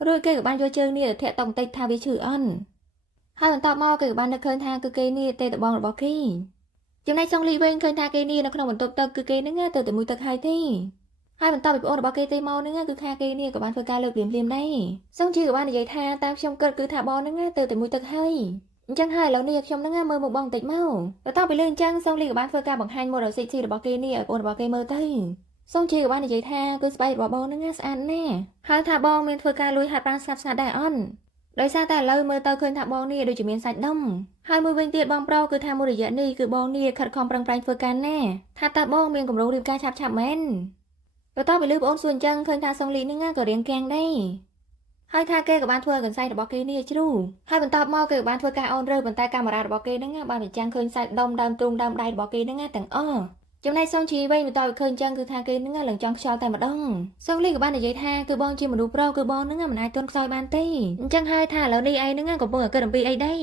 រួចគេក៏បានយកជើងនេះទៅធាក់តង់តិចថាវាឈឺអន់ហើយបន្ទាប់មកគេក៏បាននឹកឃើញថាគឺគេនេះទេតបងរបស់គេចំណែកសុងលីវិញឃើញថាគេនេះនៅក្នុងបន្ទប់ទឹកគឺគេហ្នឹងទៅតែមួយទឹកហើយទេហើយបន្ទាប់ពីប្អូនរបស់គេទេមកហ្នឹងគឺថាគេនេះក៏បានធ្វើការលើកភ្លាមដែរសុងជីក៏បាននិយាយថាតាមខ្ញុំគិតគឺថាបងហ្នឹងទៅតែមួយទឹកហើយអញ្ចឹងហើយឥឡូវនេះខ្ញុំហ្នឹងមើលមុខបងបន្តិចមកបន្ទាប់ពីលើអញ្ចឹងសុងលីក៏បានធ្វើការបង្ហាញម៉ូដស៊ីស៊ីរបស់គេនេះឲ្យប្អូនរបស់គេមើលទៅសុងជីក៏បាននិយាយថាគឺស្បែករបស់បងហ្នឹងស្អាតណាស់ហើយថាបងមានធ្វើការលួចហាត់ប្រាណស្ងាត់ៗដែរអន់ដោយសារតែឥឡូវមើលទៅឃើញថាបងនេះដូចជាមានសាច់ដុំហើយមួយវិញទៀតបងប្រុសគឺថាមួយរយៈនេះគឺបងនេះខិតខំប្រឹងប្រែងធ្វើការណាថាតើបងមានគម្រោងរៀបការឆាប់មែនបន្ទាប់ពីលឺបងអូនសួរអញ្ចឹងឃើញថាសុងលីហ្នឹងក៏រៀងកាំងដែរហើយថាគេក៏បានធ្វើកន្សែងរបស់គេនេះជ្រូហើយបន្ទាប់មកគេក៏បានធ្វើការអូនរើប៉ុន្តែកាមេរ៉ារបស់គេហ្នឹងបានបញ្ចាំងឃើញសាច់ដុំដើមទ្រូងដើមដៃរបស់គេហ្នឹងទាំងអស់ ចំណែកសុងជីវិញបន្តឲ្យឃើញចឹងគឺថាគេនឹងឡើងចង់ខ្យល់តែម្ដងសុងលីក៏បាននិយាយថាគឺបងជាមនុស្សប្រុសគឺបងនឹងមិនអាចទន់ខ្សោយបានទេអញ្ចឹងហើយថាឥឡូវនេះឯងនឹងកំពុងតែគិតអំពីអីដែរ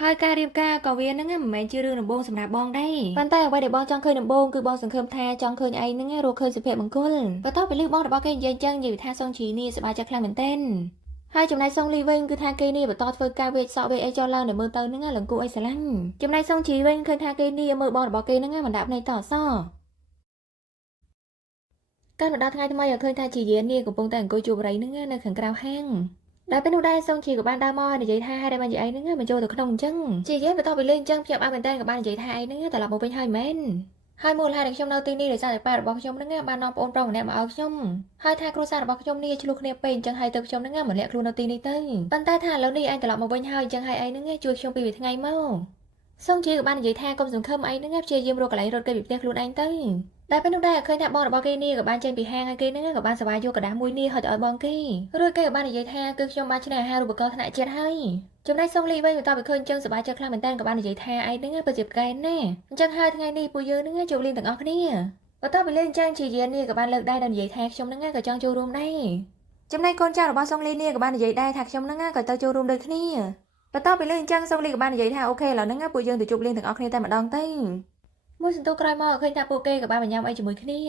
ហើយការរៀបការក៏វានឹងមិនមែនជារឿងដំបូងសម្រាប់បងដែរប៉ុន្តែអ្វីដែលបងចង់ឃើញដំបូងគឺបងសង្ឃឹមថាចង់ឃើញឯងនឹងរកឃើញសុភមង្គលបន្ទាប់ពីលឺបងរបស់គេនិយាយចឹងនិយាយថាសុងជីនេះសប្បាយចិត្តខ្លាំងមែនទែនហើយចំណែកសុងលីវិញគឺថាគេនេះបន្តធ្វើការវេចសក់វេចអីចោលឡើងđểមើលទៅនឹងឡើងគួរអីស្រឡាញ់ចំណែកសុងជីវិញឃើញថាគេនេះមើលបងរបស់គេនឹងមិនដាក់ភ្នែកតអសការមកដល់ថ្ងៃថ្មីឲ្យឃើញថាជាយាននេះកំពុងតែអង្គុយជួបរៃនឹងនៅខាងក្រៅហាងដែលពេលនោះដែរសុងជីក៏បានដើរមកនិយាយថាហេតុតែបាននិយាយនឹងបញ្ចូលទៅក្នុងអញ្ចឹងជាយានបន្តពីលេងអញ្ចឹងភ្ញាក់អស់មែនតើក៏បាននិយាយថាឯងនឹងត្រឡប់មកវិញហើយមែនហើយមូលហេតុដែលខ្ញុំនៅទីនេះដោយសារតែប៉ារបស់ខ្ញុំនឹងបាននាំប្អូនប្រុសម្នាក់មកឲ្យខ្ញុំហើយថាគ្រួសាររបស់ខ្ញុំនេះឆ្លោះគ្នាពេកអញ្ចឹងហើយទៅខ្ញុំនឹងមកលាក់ខ្លួននៅទីនេះទៅប៉ុន្តែថាឥឡូវនេះឯងត្រឡប់មកវិញហើយអញ្ចឹងហើយឯងនឹងជួយខ្ញុំពីមួយថ្ងៃមកសុងជីក៏បាននិយាយថាកុំសង្ឃឹមឯងនឹងព្យាយាមរកកន្លែងរត់គេពីផ្ទះខ្លួនឯងទៅតែពេលនោះដែរឃើញថាបងរបស់គេនេះក៏បានចេញពីហាងហើយគេនឹងក៏បានសប្បាយយកกระดาษមួយនេះឲ្យបងគេរួចគេក៏បាននិយាយថាគឺខ្ញុំបានឈ្នះអាហារូបករណ៍ថ្នាក់ជាតិហើយចំណែកសុងលីវិញបន្ទាប់ពីឃើញចឹងសប្បាយចិត្តខ្លាំងមែនតើក៏បាននិយាយថាឯងនឹងពិតជាផ្កាយណាស់អញ្ចឹងហើយថ្ងៃនេះពួកយើងនឹងជួបលេងទាំងអស់គ្នាបន្ទាប់ពីលេងចឹងជាយាននេះក៏បានលើកដៃដល់និយាយថាខ្ញុំនឹងក៏ចង់ចូលរួមដែរចំណែកកូនចៅរបស់សុងលីនេះក៏បាននិយាយដែរថាខ្ញុំនឹងក៏ទៅចូលរួមដូចគ្នាបន្ទាប់ពីលេងចឹងសុងលីក៏បាននិយាយថាអូខេឥឡូវហ្នឹងពួកយើងទៅជួបលេងទាំងអស់គ្នាតែម្ដងទៅមួយសន្ទុះក្រោយមកឃើញថាពួកគេក៏បានញ៉ាំអីជាមួយគ្ន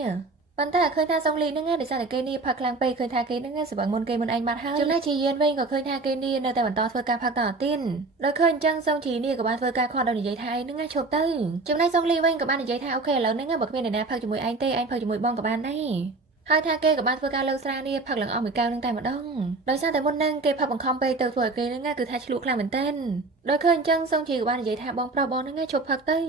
ាប៉ុន្តែឃើញថាសុងលីហ្នឹងដោយសារតែគេនេះផឹកខ្លាំងពេកឃើញថាគេហ្នឹងសម្បឹងមុនគេមុនឯងបាត់ហើយចំណែកជាយានវិញក៏ឃើញថាគេនេះនៅតែបន្តធ្វើការផឹកតទៀតដោយឃើញអញ្ចឹងសុងជីនេះក៏បានធ្វើការខាត់ដល់និយាយថាឯងហ្នឹងឈប់ទៅចំណែកសុងលីវិញក៏បាននិយាយថាអូខេឥឡូវហ្នឹងបើគ្មានអ្នកណាផឹកជាមួយឯងទេឯងផឹកជាមួយបងក៏បានដែរហើយថាគេក៏បានធ្វើការលើកស្រានេះផឹកឡើងអស់មួយកែវនឹងតែម្ដងដោយសារតែមុនហ្នឹងគេផឹកបង្ខំពេកទៅធ្វើឲ្យគេហ្នឹងគឺថាឆ្លក់ខ្លាំងមែនទែនដោយឃើញអញ្ចឹងសុងជីក៏បាននិយាយថាបងប្រុសបងហ្នឹងឈប់ផឹកទ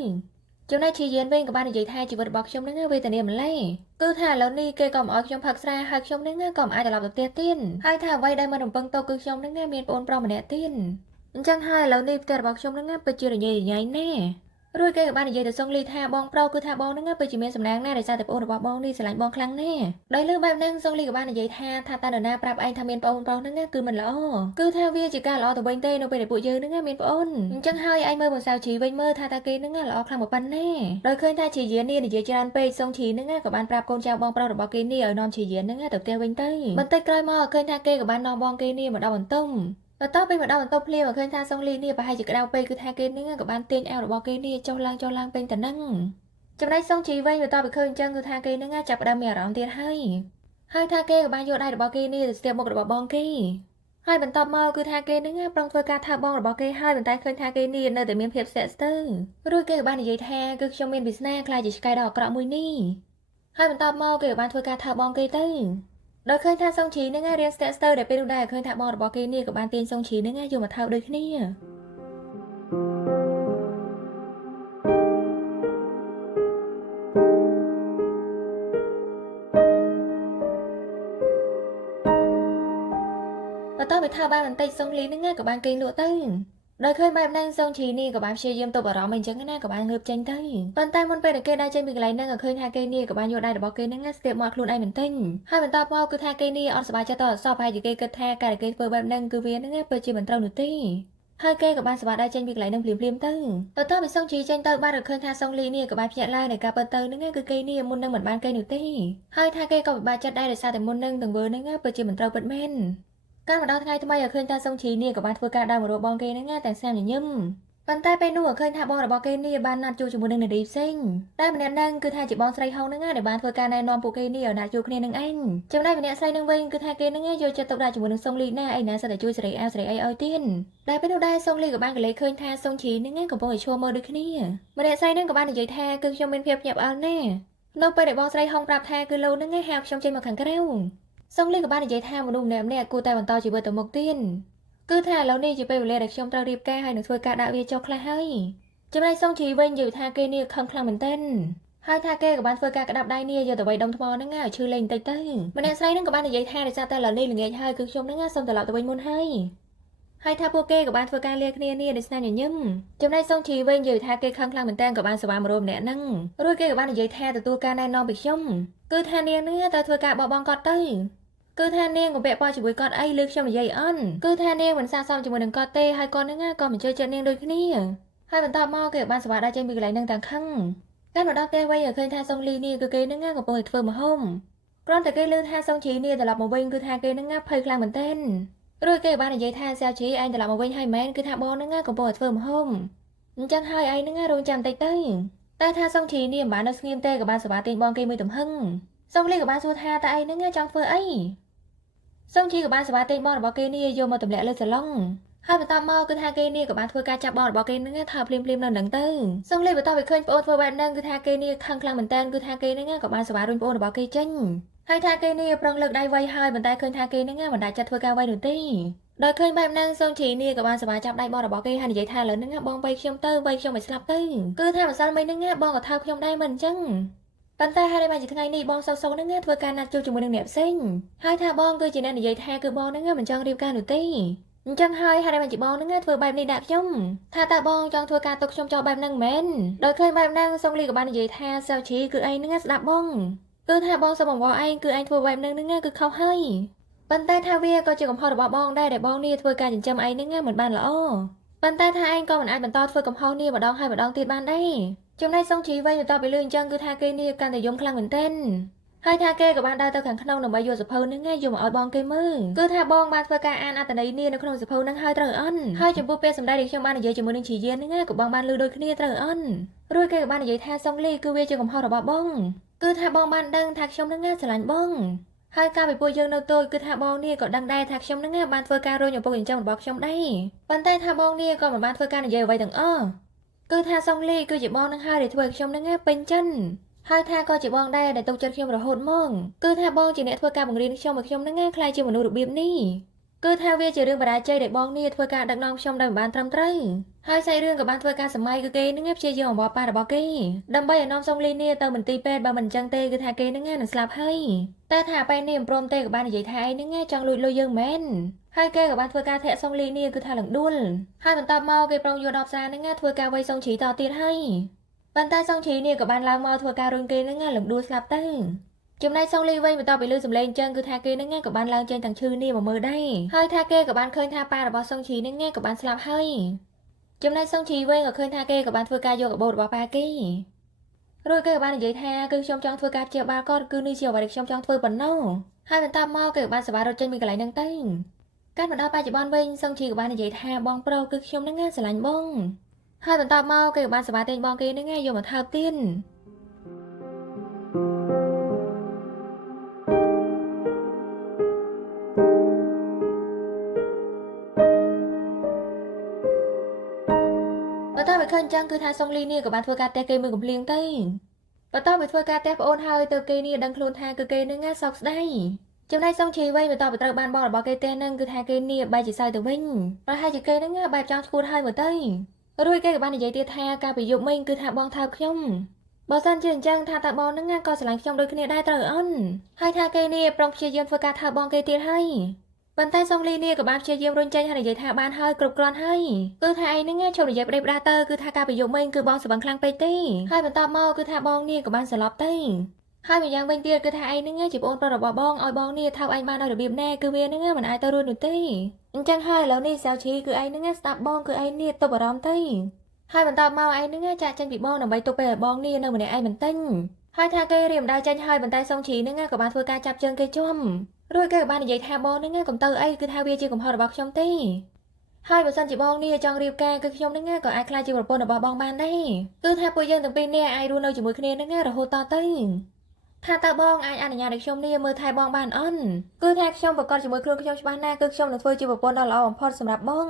ៅចំណែកជាយានវិញក៏បាននិយាយថាជីវិតរបស់ខ្ញុំហ្នឹងវេទនាម្លេះគឺថាឥឡូវនេះគេក៏មិនអោយខ្ញុំផឹកស្រាហើយខ្ញុំហ្នឹងក៏មិនអាចត្រឡប់ទៅផ្ទះទៀតហើយថាអ្វីដែលមិនរំពឹងទុកគឺខ្ញុំហ្នឹងមានប្អូនប្រុសម្នាក់ទៀតអញ្ចឹងហើយឥឡូវនេះផ្ទះរបស់ខ្ញុំហ្នឹងពិតជារញ៉េរញ៉ៃណាស់រួចគេក៏បាននិយាយទៅសុងលីថាបងប្រុសគឺថាបងហ្នឹងពិតជាមានសំណាងណាស់ដោយសារតែប្អូនរបស់បងនេះស្រឡាញ់បងខ្លាំងណាស់ដោយលើបែបហ្នឹងសុងលីក៏បាននិយាយថាតើនរណាប្រាប់ឯងថាមានប្អូនប្រុសហ្នឹងគឺមិនល្អគឺថាវាជាការល្អទៅវិញទេនៅពេលដែលពួកយើងហ្នឹងមានប្អូនអញ្ចឹងហើយឯងមើលបងសៅជីវិញមើលថាគេហ្នឹងល្អខ្លាំងប៉ុណ្ណាដោយឃើញថាជាយាននេះនិយាយច្រើនពេកសុងជីហ្នឹងក៏បានប្រាប់កូនចៅបងប្រុសរបស់គេនេះឲ្យនាំជាយានហ្នឹងទៅផ្ទះវិញទៅបន្តិចក្រោយមកឃើញថាគេក៏បាននាំបងគេនេះមកដល់បន្ទប់បន្ទាប់ពីមកដល់បន្ទប់ភ្លាមឃើញថាសុងលីនេះប្រហែលជាក្តៅពេកគឺថាគេនឹងក៏បានទាញអាវរបស់គេនេះចុះឡើងពេញទៅនឹងចំណែកសុងជីវិញបន្ទាប់ពីឃើញអញ្ចឹងគឺថាគេនឹងចាប់ផ្ដើមមានអារម្មណ៍ទៀតហើយថាគេក៏បានយកដៃរបស់គេនេះទៅស្ទាបមុខរបស់បងគេហើយបន្ទាប់មកគឺថាគេនឹងប្រុងធ្វើការថើបបងរបស់គេហើយបន្តែឃើញថាគេនេះនៅតែមានភាពស្ទាក់ស្ទើររួចគេក៏បាននិយាយថាគឺខ្ញុំមានវាសនាខ្លាចជាឆ្កែដ៏អាក្រក់មួយនេះហើយបន្ទាប់មកគេក៏បានធ្វើការថើបបងគេទៅដោយឃើញថាសុងជីនឹងរៀនស្ទាក់ស្ទើរដែលពេលនោះដែរឃើញថាបងរបស់គេនេះក៏បានទាញសុងជីនឹងយកមកថើបដូចគ្នាបន្ទាប់ពីថើបបានបន្តិចសុងលីនឹងក៏បានគេងលក់ទៅដោយឃើញបែបហ្នឹងសុងជីនេះក៏បានព្យាយាមទប់អារម្មណ៍អីចឹងណាក៏បានងើបចេញទៅប៉ុន្តែមុនពេលដែលគេដើរចេញពីកន្លែងហ្នឹងក៏ឃើញថាគេនេះក៏បានយកដៃរបស់គេហ្នឹងស្ទាបមកខ្លួនឯងបន្តិចហើយបន្ទាប់មកគឺថាគេនេះអត់សប្បាយចិត្តតអសោះប្រហែលជាគេគិតថាការដែលគេធ្វើបែបហ្នឹងគឺវាហ្នឹងពិតជាមិនត្រូវនោះទេហើយគេក៏បានសប្បាយដៃចេញពីកន្លែងហ្នឹងភ្លាមៗទៅបន្ទាប់ពីសុងជីចេញទៅបានរកឃើញថាសុងលីនេះក៏បានភ្ញាក់ឡើងនៃការពិតទៅហ្នឹងគឺគេនេះមុននឹងមិនបានគេនោះទេហើយថាគេក៏ពិបាកចិត្តដែរដោយសារតែមុននឹងទង្វើហ្នឹងពិតជាមិនត្រូវពិតមែនការមកដល់ថ្ងៃថ្មីឲ្យឃើញថាសុងជីនេះក៏បានធ្វើការដើរមករកបងគេហ្នឹងតែស្នាមញញឹមប៉ុន្តែពេលនោះឃើញថាបងរបស់គេនេះបានណាត់ជួបជាមួយនឹងនារីផ្សេងតែម្នាក់ហ្នឹងគឺថាជាបងស្រីហុងហ្នឹងដែលបានធ្វើការណែនាំពួកគេនេះឲ្យណាត់ជួបគ្នានឹងឯងចំណែកម្នាក់ស្រីហ្នឹងវិញគឺថាគេហ្នឹងយកចិត្តទុកដាក់ជាមួយនឹងសុងលីណាឯណាសិតតែជួយសេរីអាវសេរីអីឲ្យទៀតតែពេលនោះដែរសុងលីក៏បានកលេចឃើញថាសុងជីហ្នឹងកំពុងតែឈរមើលដូចគ្នាម្នាក់ស្រីហ្នឹងក៏បាននិយាយថាគឺខ្ញុំមានភាពភ្ញាក់ផ្អើលណាស់នៅពេលដែលបងស្រីហុងប្រាប់ថាគឺលោកហ្នឹងហៅខ្ញុំចេញមកខាងក្រៅសុងលីក៏បាននិយាយថាមនុស្សម្នាក់គួរតែបន្តជីវិតទៅមុខទៀតគឺថាឥឡូវនេះជាពេលវេលាដែលខ្ញុំត្រូវរៀបការហើយនឹងធ្វើការដាក់វាចុះខ្លះហើយចំណែកសុងជីវិញនិយាយថាគេនេះខឹងខ្លាំងមែនទែនហើយថាគេក៏បានធ្វើការក្តាប់ដៃនេះយកទៅវាយដុំថ្មហ្នឹងឲ្យឈឺលេងបន្តិចទៅម្នាក់ស្រីហ្នឹងក៏បាននិយាយថាដោយសារតែឥឡូវនេះល្ងាចហើយគឺខ្ញុំហ្នឹងសូមត្រឡប់ទៅវិញមុនហើយថាពួកគេក៏បានធ្វើការលាគ្នានេះដោយស្នាមញញឹមចំណែកសុងជីវិញនិយាយថាគេខឹងខ្លាំងមែនទែនក៏បានសវ៉ាមករម្នាក់ហ្នឹងរួចគេក៏បាននិយាយថាទទួលការណែនាំពីខ្ញុំគឺថានាងហ្នឹងទៅធ្វើការបោះបង់គាត់ទៅគឺថានាងក៏ពាក់ព័ន្ធជាមួយគាត់អីលើខ្ញុំនិយាយអន់គឺថានាងមិនស័ក្តិសមជាមួយនឹងគាត់ទេហើយគាត់ហ្នឹងក៏មិនជឿចិត្តនាងដូចគ្នាហើយបន្តមកគេបានសវ៉ាដៃចេញពីកន្លែងហ្នឹងទាំងខឹង ការមកដល់ផ្ទះវិញឃើញថាសុងលីនេះគឺគេនឹងកំពុងតែធ្វើម្ហូបគ្រាន់តែគេឮថាសុងជីនេះត្រឡប់មកវិញគឺថាគេនឹងភ័យខ្លាំងមែនទែនរួចគេបាននិយាយថាសាវជីឯងត្រឡប់មកវិញហើយមែនគឺថាបងនឹងកំពុងតែធ្វើម្ហូបអញ្ចឹងហើយឯងនឹងរងចាំបន្តិចទៅតែថាសុងជីនេះមិនបាននៅស្ងៀមទេក៏បានសបាទាញបងគេមួយទំហឹងសុងលីក៏បានសួរថាតើឯងនឹងចង់ធ្វើអីសុងជីក៏បានសបាទាញបងរបស់គេនេះយកមកទម្លាក់លើសាឡុងហើយបន្តមកគឺថាគេនេះក៏បានធ្វើការចាប់បងរបស់គេនឹងថើភ្លាមៗនៅនឹងទៅសុងលីបន្តវាឃើញប្អូនធ្វើបែបហ្នឹងគឺថាគេនេះខឹងខ្លាំងមែនតើគឺថាគេនឹងក៏បានសបារុញប្អូនរបស់គេចេញហើយថាគេនេះប្រឹងលើកដៃវាយហើយប៉ុន្តែឃើញថាគេនឹងមិនដាច់ចិត្តធ្វើការវាយនោះទេដោយឃើញបែបហ្នឹងសុងជីនេះក៏បានសបាចាប់ដៃបងរបស់គេហើយនិយាយថាឥឡូវហ្នឹងបងវាយខ្ញុំទៅវាយខ្ញុំឲ្យស្លាប់ទៅគឺថាម្សិលមិញហ្នឹងបងក៏ថើខ្ញុំដែរមិនអញ្ចឹងប៉ុន្តែហើយបានជាថ្ងៃនេះបងសោកហ្នឹងធ្វើការណាត់ជួបជាមួយនឹងអ្នកផ្សេងហើយថាបងគឺជាអ្នកនិយាយថាគឺបងហ្នឹងមិនចង់រៀបការនោះទេអញ្ចឹងហើយហើយបានជាបងហ្នឹងធ្វើបែបនេះដាក់ខ្ញុំថាតើបងចង់ធ្វើការទុកខ្ញុំចោលបែបហ្នឹងមែនដោយឃើញបែបហ្នឹងសុងលីក៏បាននិយាយថាសាវជីគឺឯងហ្នឹងស្ដាប់បងគឺថាបងសុំបង្កឯងគឺឯងធ្វើបែបហ្នឹងគឺខុសហើយប៉ុន្តែថាវាក៏ជាកំហុសរបស់បងដែរដែលបងនេះធ្វើការចិញ្ចឹមឯងហ្នឹងមិនបានល្អប៉ុន្តែថាឯងក៏មិនអាចបន្តធ្វើកំហុសនេះម្ដងហើយម្ដងទៀតបានដែរចំណែកសុងជីវិញបន្ទាប់ពីលឺអញ្ចឹងគឺថាគេនេះកាន់តែយំខ្លាំងមែនទែនហើយថាគេក៏បានដើរទៅខាងក្នុងដើម្បីយកសភៅហ្នឹងយកមកឲ្យបងគេមើលគឺថាបងបានធ្វើការអានអត្ថន័យនេះនៅក្នុងសភៅហ្នឹងហើយត្រូវអន់ហើយចំពោះពេលសម្ដែងដែលខ្ញុំបាននិយាយជាមួយនឹងជីយានហ្នឹងក៏បងបានលឺដូចគ្នាត្រូវអន់រួចគេក៏បាននិយាយថាសុងលីគឺវាជាកំហុសរបស់បងគឺថាបងបានដឹងថាខ្ញុំហ្នឹងស្រឡាញ់បងហើយការពីពួកយើងនៅតូចគឺថាបងនេះក៏ដឹងដែរថាខ្ញុំហ្នឹងបានធ្វើការរញឪពុកចិញ្ចឹមរបស់ខ្ញុំដែរប៉ុន្តែថាបងនេះក៏មិនបានធ្វើការនិយាយអ្វីទាំងអស់គឺថាសុងលីគឺជាបងនឹងហើយដែលធ្វើឲ្យខ្ញុំហ្នឹងពេញចិត្តហើយថាក៏ជាបងដែរដែលទុកចិត្តខ្ញុំរហូតមកគឺថាបងជាអ្នកធ្វើការបង្រៀនខ្ញុំឲ្យខ្ញុំហ្នឹងក្លាយជាមនុស្សរបៀបនេះគឺថាវាជារឿងបរាជ័យដែលបងនេះធ្វើការដឹកនាំខ្ញុំដោយមិនបានត្រឹមត្រូវហើយសាច់រឿងក៏បានធ្វើការសម័យគឺគេហ្នឹងព្យាយាមបំបត្តិរបស់គេដើម្បីឲ្យនាំសុងលីនេះទៅមន្ទីរពេទ្យបើមិនអញ្ចឹងទេគឺថាគេហ្នឹងនឹងស្លាប់ហើយតែថាពេលនេះមិនព្រមទេក៏បាននិយាយថាឯងហ្នឹងចង់លួចលុយយើងមែនហើយគេក៏បានធ្វើការធាក់សុងលីនេះគឺថាលងដួលហើយបន្ទាប់មកគេប្រុងយក10សារហ្នឹងធ្វើការវាយសុងជីតទៀតហើយប៉ុន្តែសុងជីនេះក៏បានឡើងមកធ្វើការរុញគេហ្នឹងលងដួលស្លាប់ទៅចំណែកសុងលីវិញបន្ទាប់ពីលឺសំឡេងអញ្ចឹងគឺថាគេហ្នឹងក៏បានឡើងចេញទាំងឈឺនេះមកមើលដែរហើយថាគេក៏បានឃើញថាប៉ារបស់សុងជីហ្នឹងក៏បានស្លាប់ហើយចំណែកសុងជីវិញក៏ឃើញថាគេក៏បានធ្វើការយកកាបូបរបស់ប៉ាគេរួចគេក៏បាននិយាយថាគឺខ្ញុំចង់ធ្វើការព្យាបាលគាត់គឺនេះជាអ្វីដែលខ្ញុំចង់ធ្វើប៉ុណ្ណោះហើយបន្ទាប់មកគេក៏បានសប្បាយរត់ចេញពីកន្លែងហ្នឹងទៅកាលមកដល់បច្ចុប្បន្នវិញសុងជីក៏បាននិយាយថាបងប្រុសគឺខ្ញុំហ្នឹងស្រឡាញ់បងហើយបន្ទាប់មកគេក៏បានសប្បាយតែងបងគេហ្នឹងយកមកថើបទៀតបន្ទាប់ពីឃើញអញ្ចឹងគឺថាសុងលីនេះក៏បានធ្វើការផ្ទះគេមួយកំភ្លៀងទៅបន្ទាប់ពីធ្វើការផ្ទះប្អូនហើយទៅគេនេះដឹងខ្លួនថាគឺគេនឹងសោកស្ដាយចំណែកសុងជីវិញបន្ទាប់ពីត្រូវបានបងរបស់គេផ្ទះនឹងគឺថាគេនេះបែរជាសើទៅវិញប្រហែលជាគេនឹងបែបចង់ឈួតហើយមើលទៅរួចគេក៏បាននិយាយទៀតថាការពីយប់មិញគឺថាបងថើបខ្ញុំបើសិនជាអញ្ចឹងថាតើបងនឹងក៏ស្រឡាញ់ខ្ញុំដូចគ្នាដែរត្រូវអន់ហើយថាគេនេះប្រុងព្យាយាមធ្វើការថើបបងគេទៀតហើយប៉ុន្តែសុងលីនេះក៏បានព្យាយាមរុញចេញហើយនិយាយថាបានហើយគ្រប់គ្រាន់ហើយគឺថាឯងនឹងជប់និយាយប្តេជ្ញាទៅគឺថាការប្រយុទ្ធមិញគឺបងសបឹងខ្លាំងពេកទេហើយបន្តមកគឺថាបងនេះក៏បានសន្លប់ទៅហើយម្យ៉ាងវិញទៀតគឺថាឯងនឹងជាប្អូនប្រុសរបស់បងឲ្យបងនេះថើបឯងបានដោយរបៀបណាគឺវានឹងមិនអាចទៅរួចនោះទេអញ្ចឹងហើយឥឡូវនេះសាវជីគឺឯងនឹងស្ដាប់បងគឺឯងនេះទប់អារម្មណ៍ទៅហើយបន្តមកឯងនឹងចាក់ចេញពីបងដើម្បីទុកពេលឲ្យបងនេះនៅម្នាក់ឯងបន្ទិញហើយថាគេរៀបដៅចេញហើយប៉ុន្តែសុងជីនឹងក៏បានធ្វើការចាប់ជើងគេជុំរួចគេក៏បាននិយាយថាបងនឹងកុំទៅអីគឺថាវាជាកំហុសរបស់ខ្ញុំទេហើយបើសិនជាបងនេះចង់រៀបការគឺខ្ញុំនឹងក៏អាចក្លាយជាប្រពន្ធរបស់បងបានដែរគឺថាពួកយើងទាំងពីរនាក់អាចរស់នៅជាមួយគ្នានឹងរហូតតទៅថាតើបងអាចអនុញ្ញាតឲ្យខ្ញុំនេះមើលថែបងបានអន់គឺថាខ្ញុំប្រកាសជាមួយខ្លួនខ្ញុំច្បាស់ណាស់គឺខ្ញុំនឹងធ្វើជាប្រពន្ធដ៏ល្អបំផុតសម្រាប់បង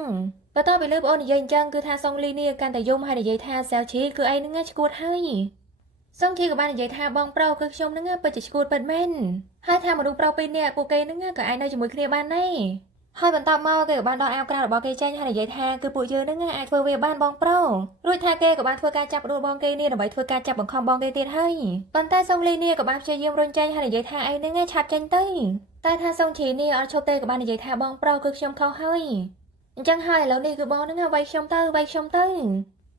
បន្ទាប់ពីលើបងអូននិយាយអញ្ចឹងគឺថាសុងលីនេះកាន់តែយំហើយនិយាយថាសាវជីគឺឯងនឹងឈួតហើយសុងជីក៏បាននិយាយថាបងប្រុសគឺខ្ញុំនឹងពិតជាឈួតពិតមែនហើយថាមនុស្សប្រុសពីរនាក់ពួកគេនឹងក៏អាចនៅជាមួយគ្នាបានដែរហើយបន្តមកគេក៏បានដកអាវក្រៅរបស់គេចេញហើយនិយាយថាគឺពួកយើងនឹងអាចធ្វើវាបានបងប្រុសរួចថាគេក៏បានធ្វើការចាប់ដួលបងគេនេះដើម្បីធ្វើការចាប់បង្ខំបងគេទៀតហើយប៉ុន្តែសុងលីនេះក៏បានព្យាយាមរុញចេញហើយនិយាយថាឯងនឹងឆាប់ចេញទៅតែថាសុងជីនេះអត់ឈប់ទេក៏បាននិយាយថាបងប្រុសគឺខ្ញុំខុសហើយអញ្ចឹងហើយឥឡូវនេះគឺបងនឹងវាយខ្ញុំទ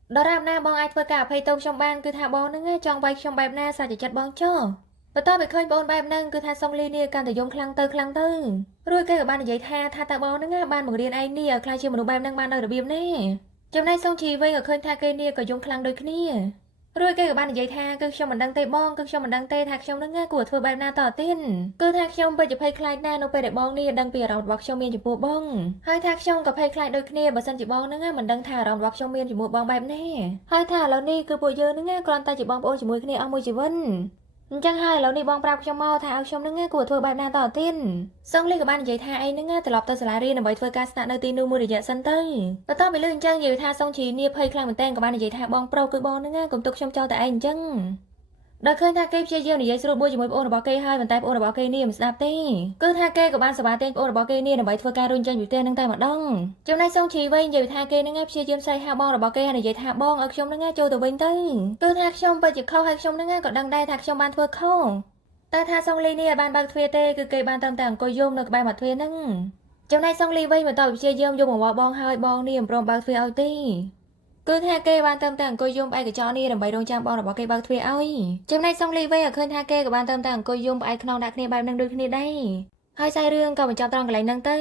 ៅដរាបណាបងអាចធ្វើការអភ័យទោសខ្ញុំបានគឺថាបងនឹងចង់វាយខ្ញុំបែបណាសាច់ចិត្តបងចុះបន្ទាប់ពីឃើញបងបែបហ្នឹងគឺថាសុងលីនេះកាន់តែយំខ្លាំងទៅរួចគេក៏បាននិយាយថាតើបងនឹងបានបង្រៀនឯងនេះឲ្យក្លាយជាមនុស្សបែបហ្នឹងបានដោយរបៀបនេះចំណែកសុងជីវិញក៏ឃើញថាគេនេះក៏យំខ្លាំងដូចគ្នា រួចគេក៏បាននិយាយថាគឺខ្ញុំមិនដឹងទេបងគឺខ្ញុំមិនដឹងទេថាខ្ញុំនឹងគួរធ្វើបែបណាតទៀតគឺថាខ្ញុំពិតជាភ័យខ្លាចណាស់នៅពេលដែលបងនេះដឹងពីអារម្មណ៍របស់ខ្ញុំមានចំពោះបងហើយថាខ្ញុំក៏ភ័យខ្លាចដូចគ្នាបើសិនជាបងនឹងមិនដឹងថាអារម្មណ៍របស់ខ្ញុំមានចំពោះបងបែបណាហើយថាឥឡូវនេះគឺពួកយើងនឹងគ្រាន់តែជាបងប្អូនជាមួយគ្នាអស់មួយជីវិតអញ្ចឹងហើយឥឡូវនេះបងប្រាប់ខ្ញុំមកថាឲ្យខ្ញុំនឹងគួរធ្វើបែបណាតទៀតសង្លីក៏បាននិយាយថាអីនឹងត្រឡប់ទៅសាលារៀនដើម្បីធ្វើការស្នាក់នៅទីនោះមួយរយៈសិនទៅបន្ទាប់ពីលើអញ្ចឹងនិយាយថាសុងជីនីភ័យខ្លាំងមែនទែនក៏បាននិយាយថាបងប្រុសគឺបងនឹងកុំទុកខ្ញុំចោលតែឯងអញ្ចឹងដល់ឃើញថាគេព្យាយាមនិយាយស្រួលបួលជាមួយប្អូនរបស់គេហើយប៉ុន្តែប្អូនរបស់គេនេះមិនស្ដាប់ទេគឺថាគេក៏បានសប្បាយទេប្អូនរបស់គេនេះដើម្បីធ្វើការរុញចេញពីផ្ទះនឹងតែម្ដងចំណែកសុងជីវិញនិយាយថាគេនឹងព្យាយាមស្អីហៅបងរបស់គេហើយនិយាយថាបងឲ្យខ្ញុំនឹងចូលទៅវិញទៅគឺថាខ្ញុំពិតជាខុសហើយខ្ញុំនឹងក៏ដឹងដែរថាខ្ញុំបានធ្វើខុសតែថាសុងលីនេះឲ្យបានបើកទ្វារទេគឺគេបានត្រឹមតែអង្គុយយំនៅក្បែរមាត់ទ្វារហ្នឹងចំណែកសុងលីវិញបន្តព្យាយាមយកមកបងហើយបងនេះមិនព្រមបើកទ្វារឲ្យទេគឺថាគេបានត្រឹមតែអង្គុយយំផ្អែកកញ្ចក់នេះដើម្បីរងចាំបងរបស់គេបើកទ្វារឲ្យចំណែកសុងលីវិញឲ្យឃើញថាគេក៏បានត្រឹមតែអង្គុយយំផ្អែកខ្នងដាក់គ្នាបែបហ្នឹងដូចគ្នាដែរហើយសាយរឿងក៏បញ្ចប់ត្រង់កន្លែងហ្នឹងទៅ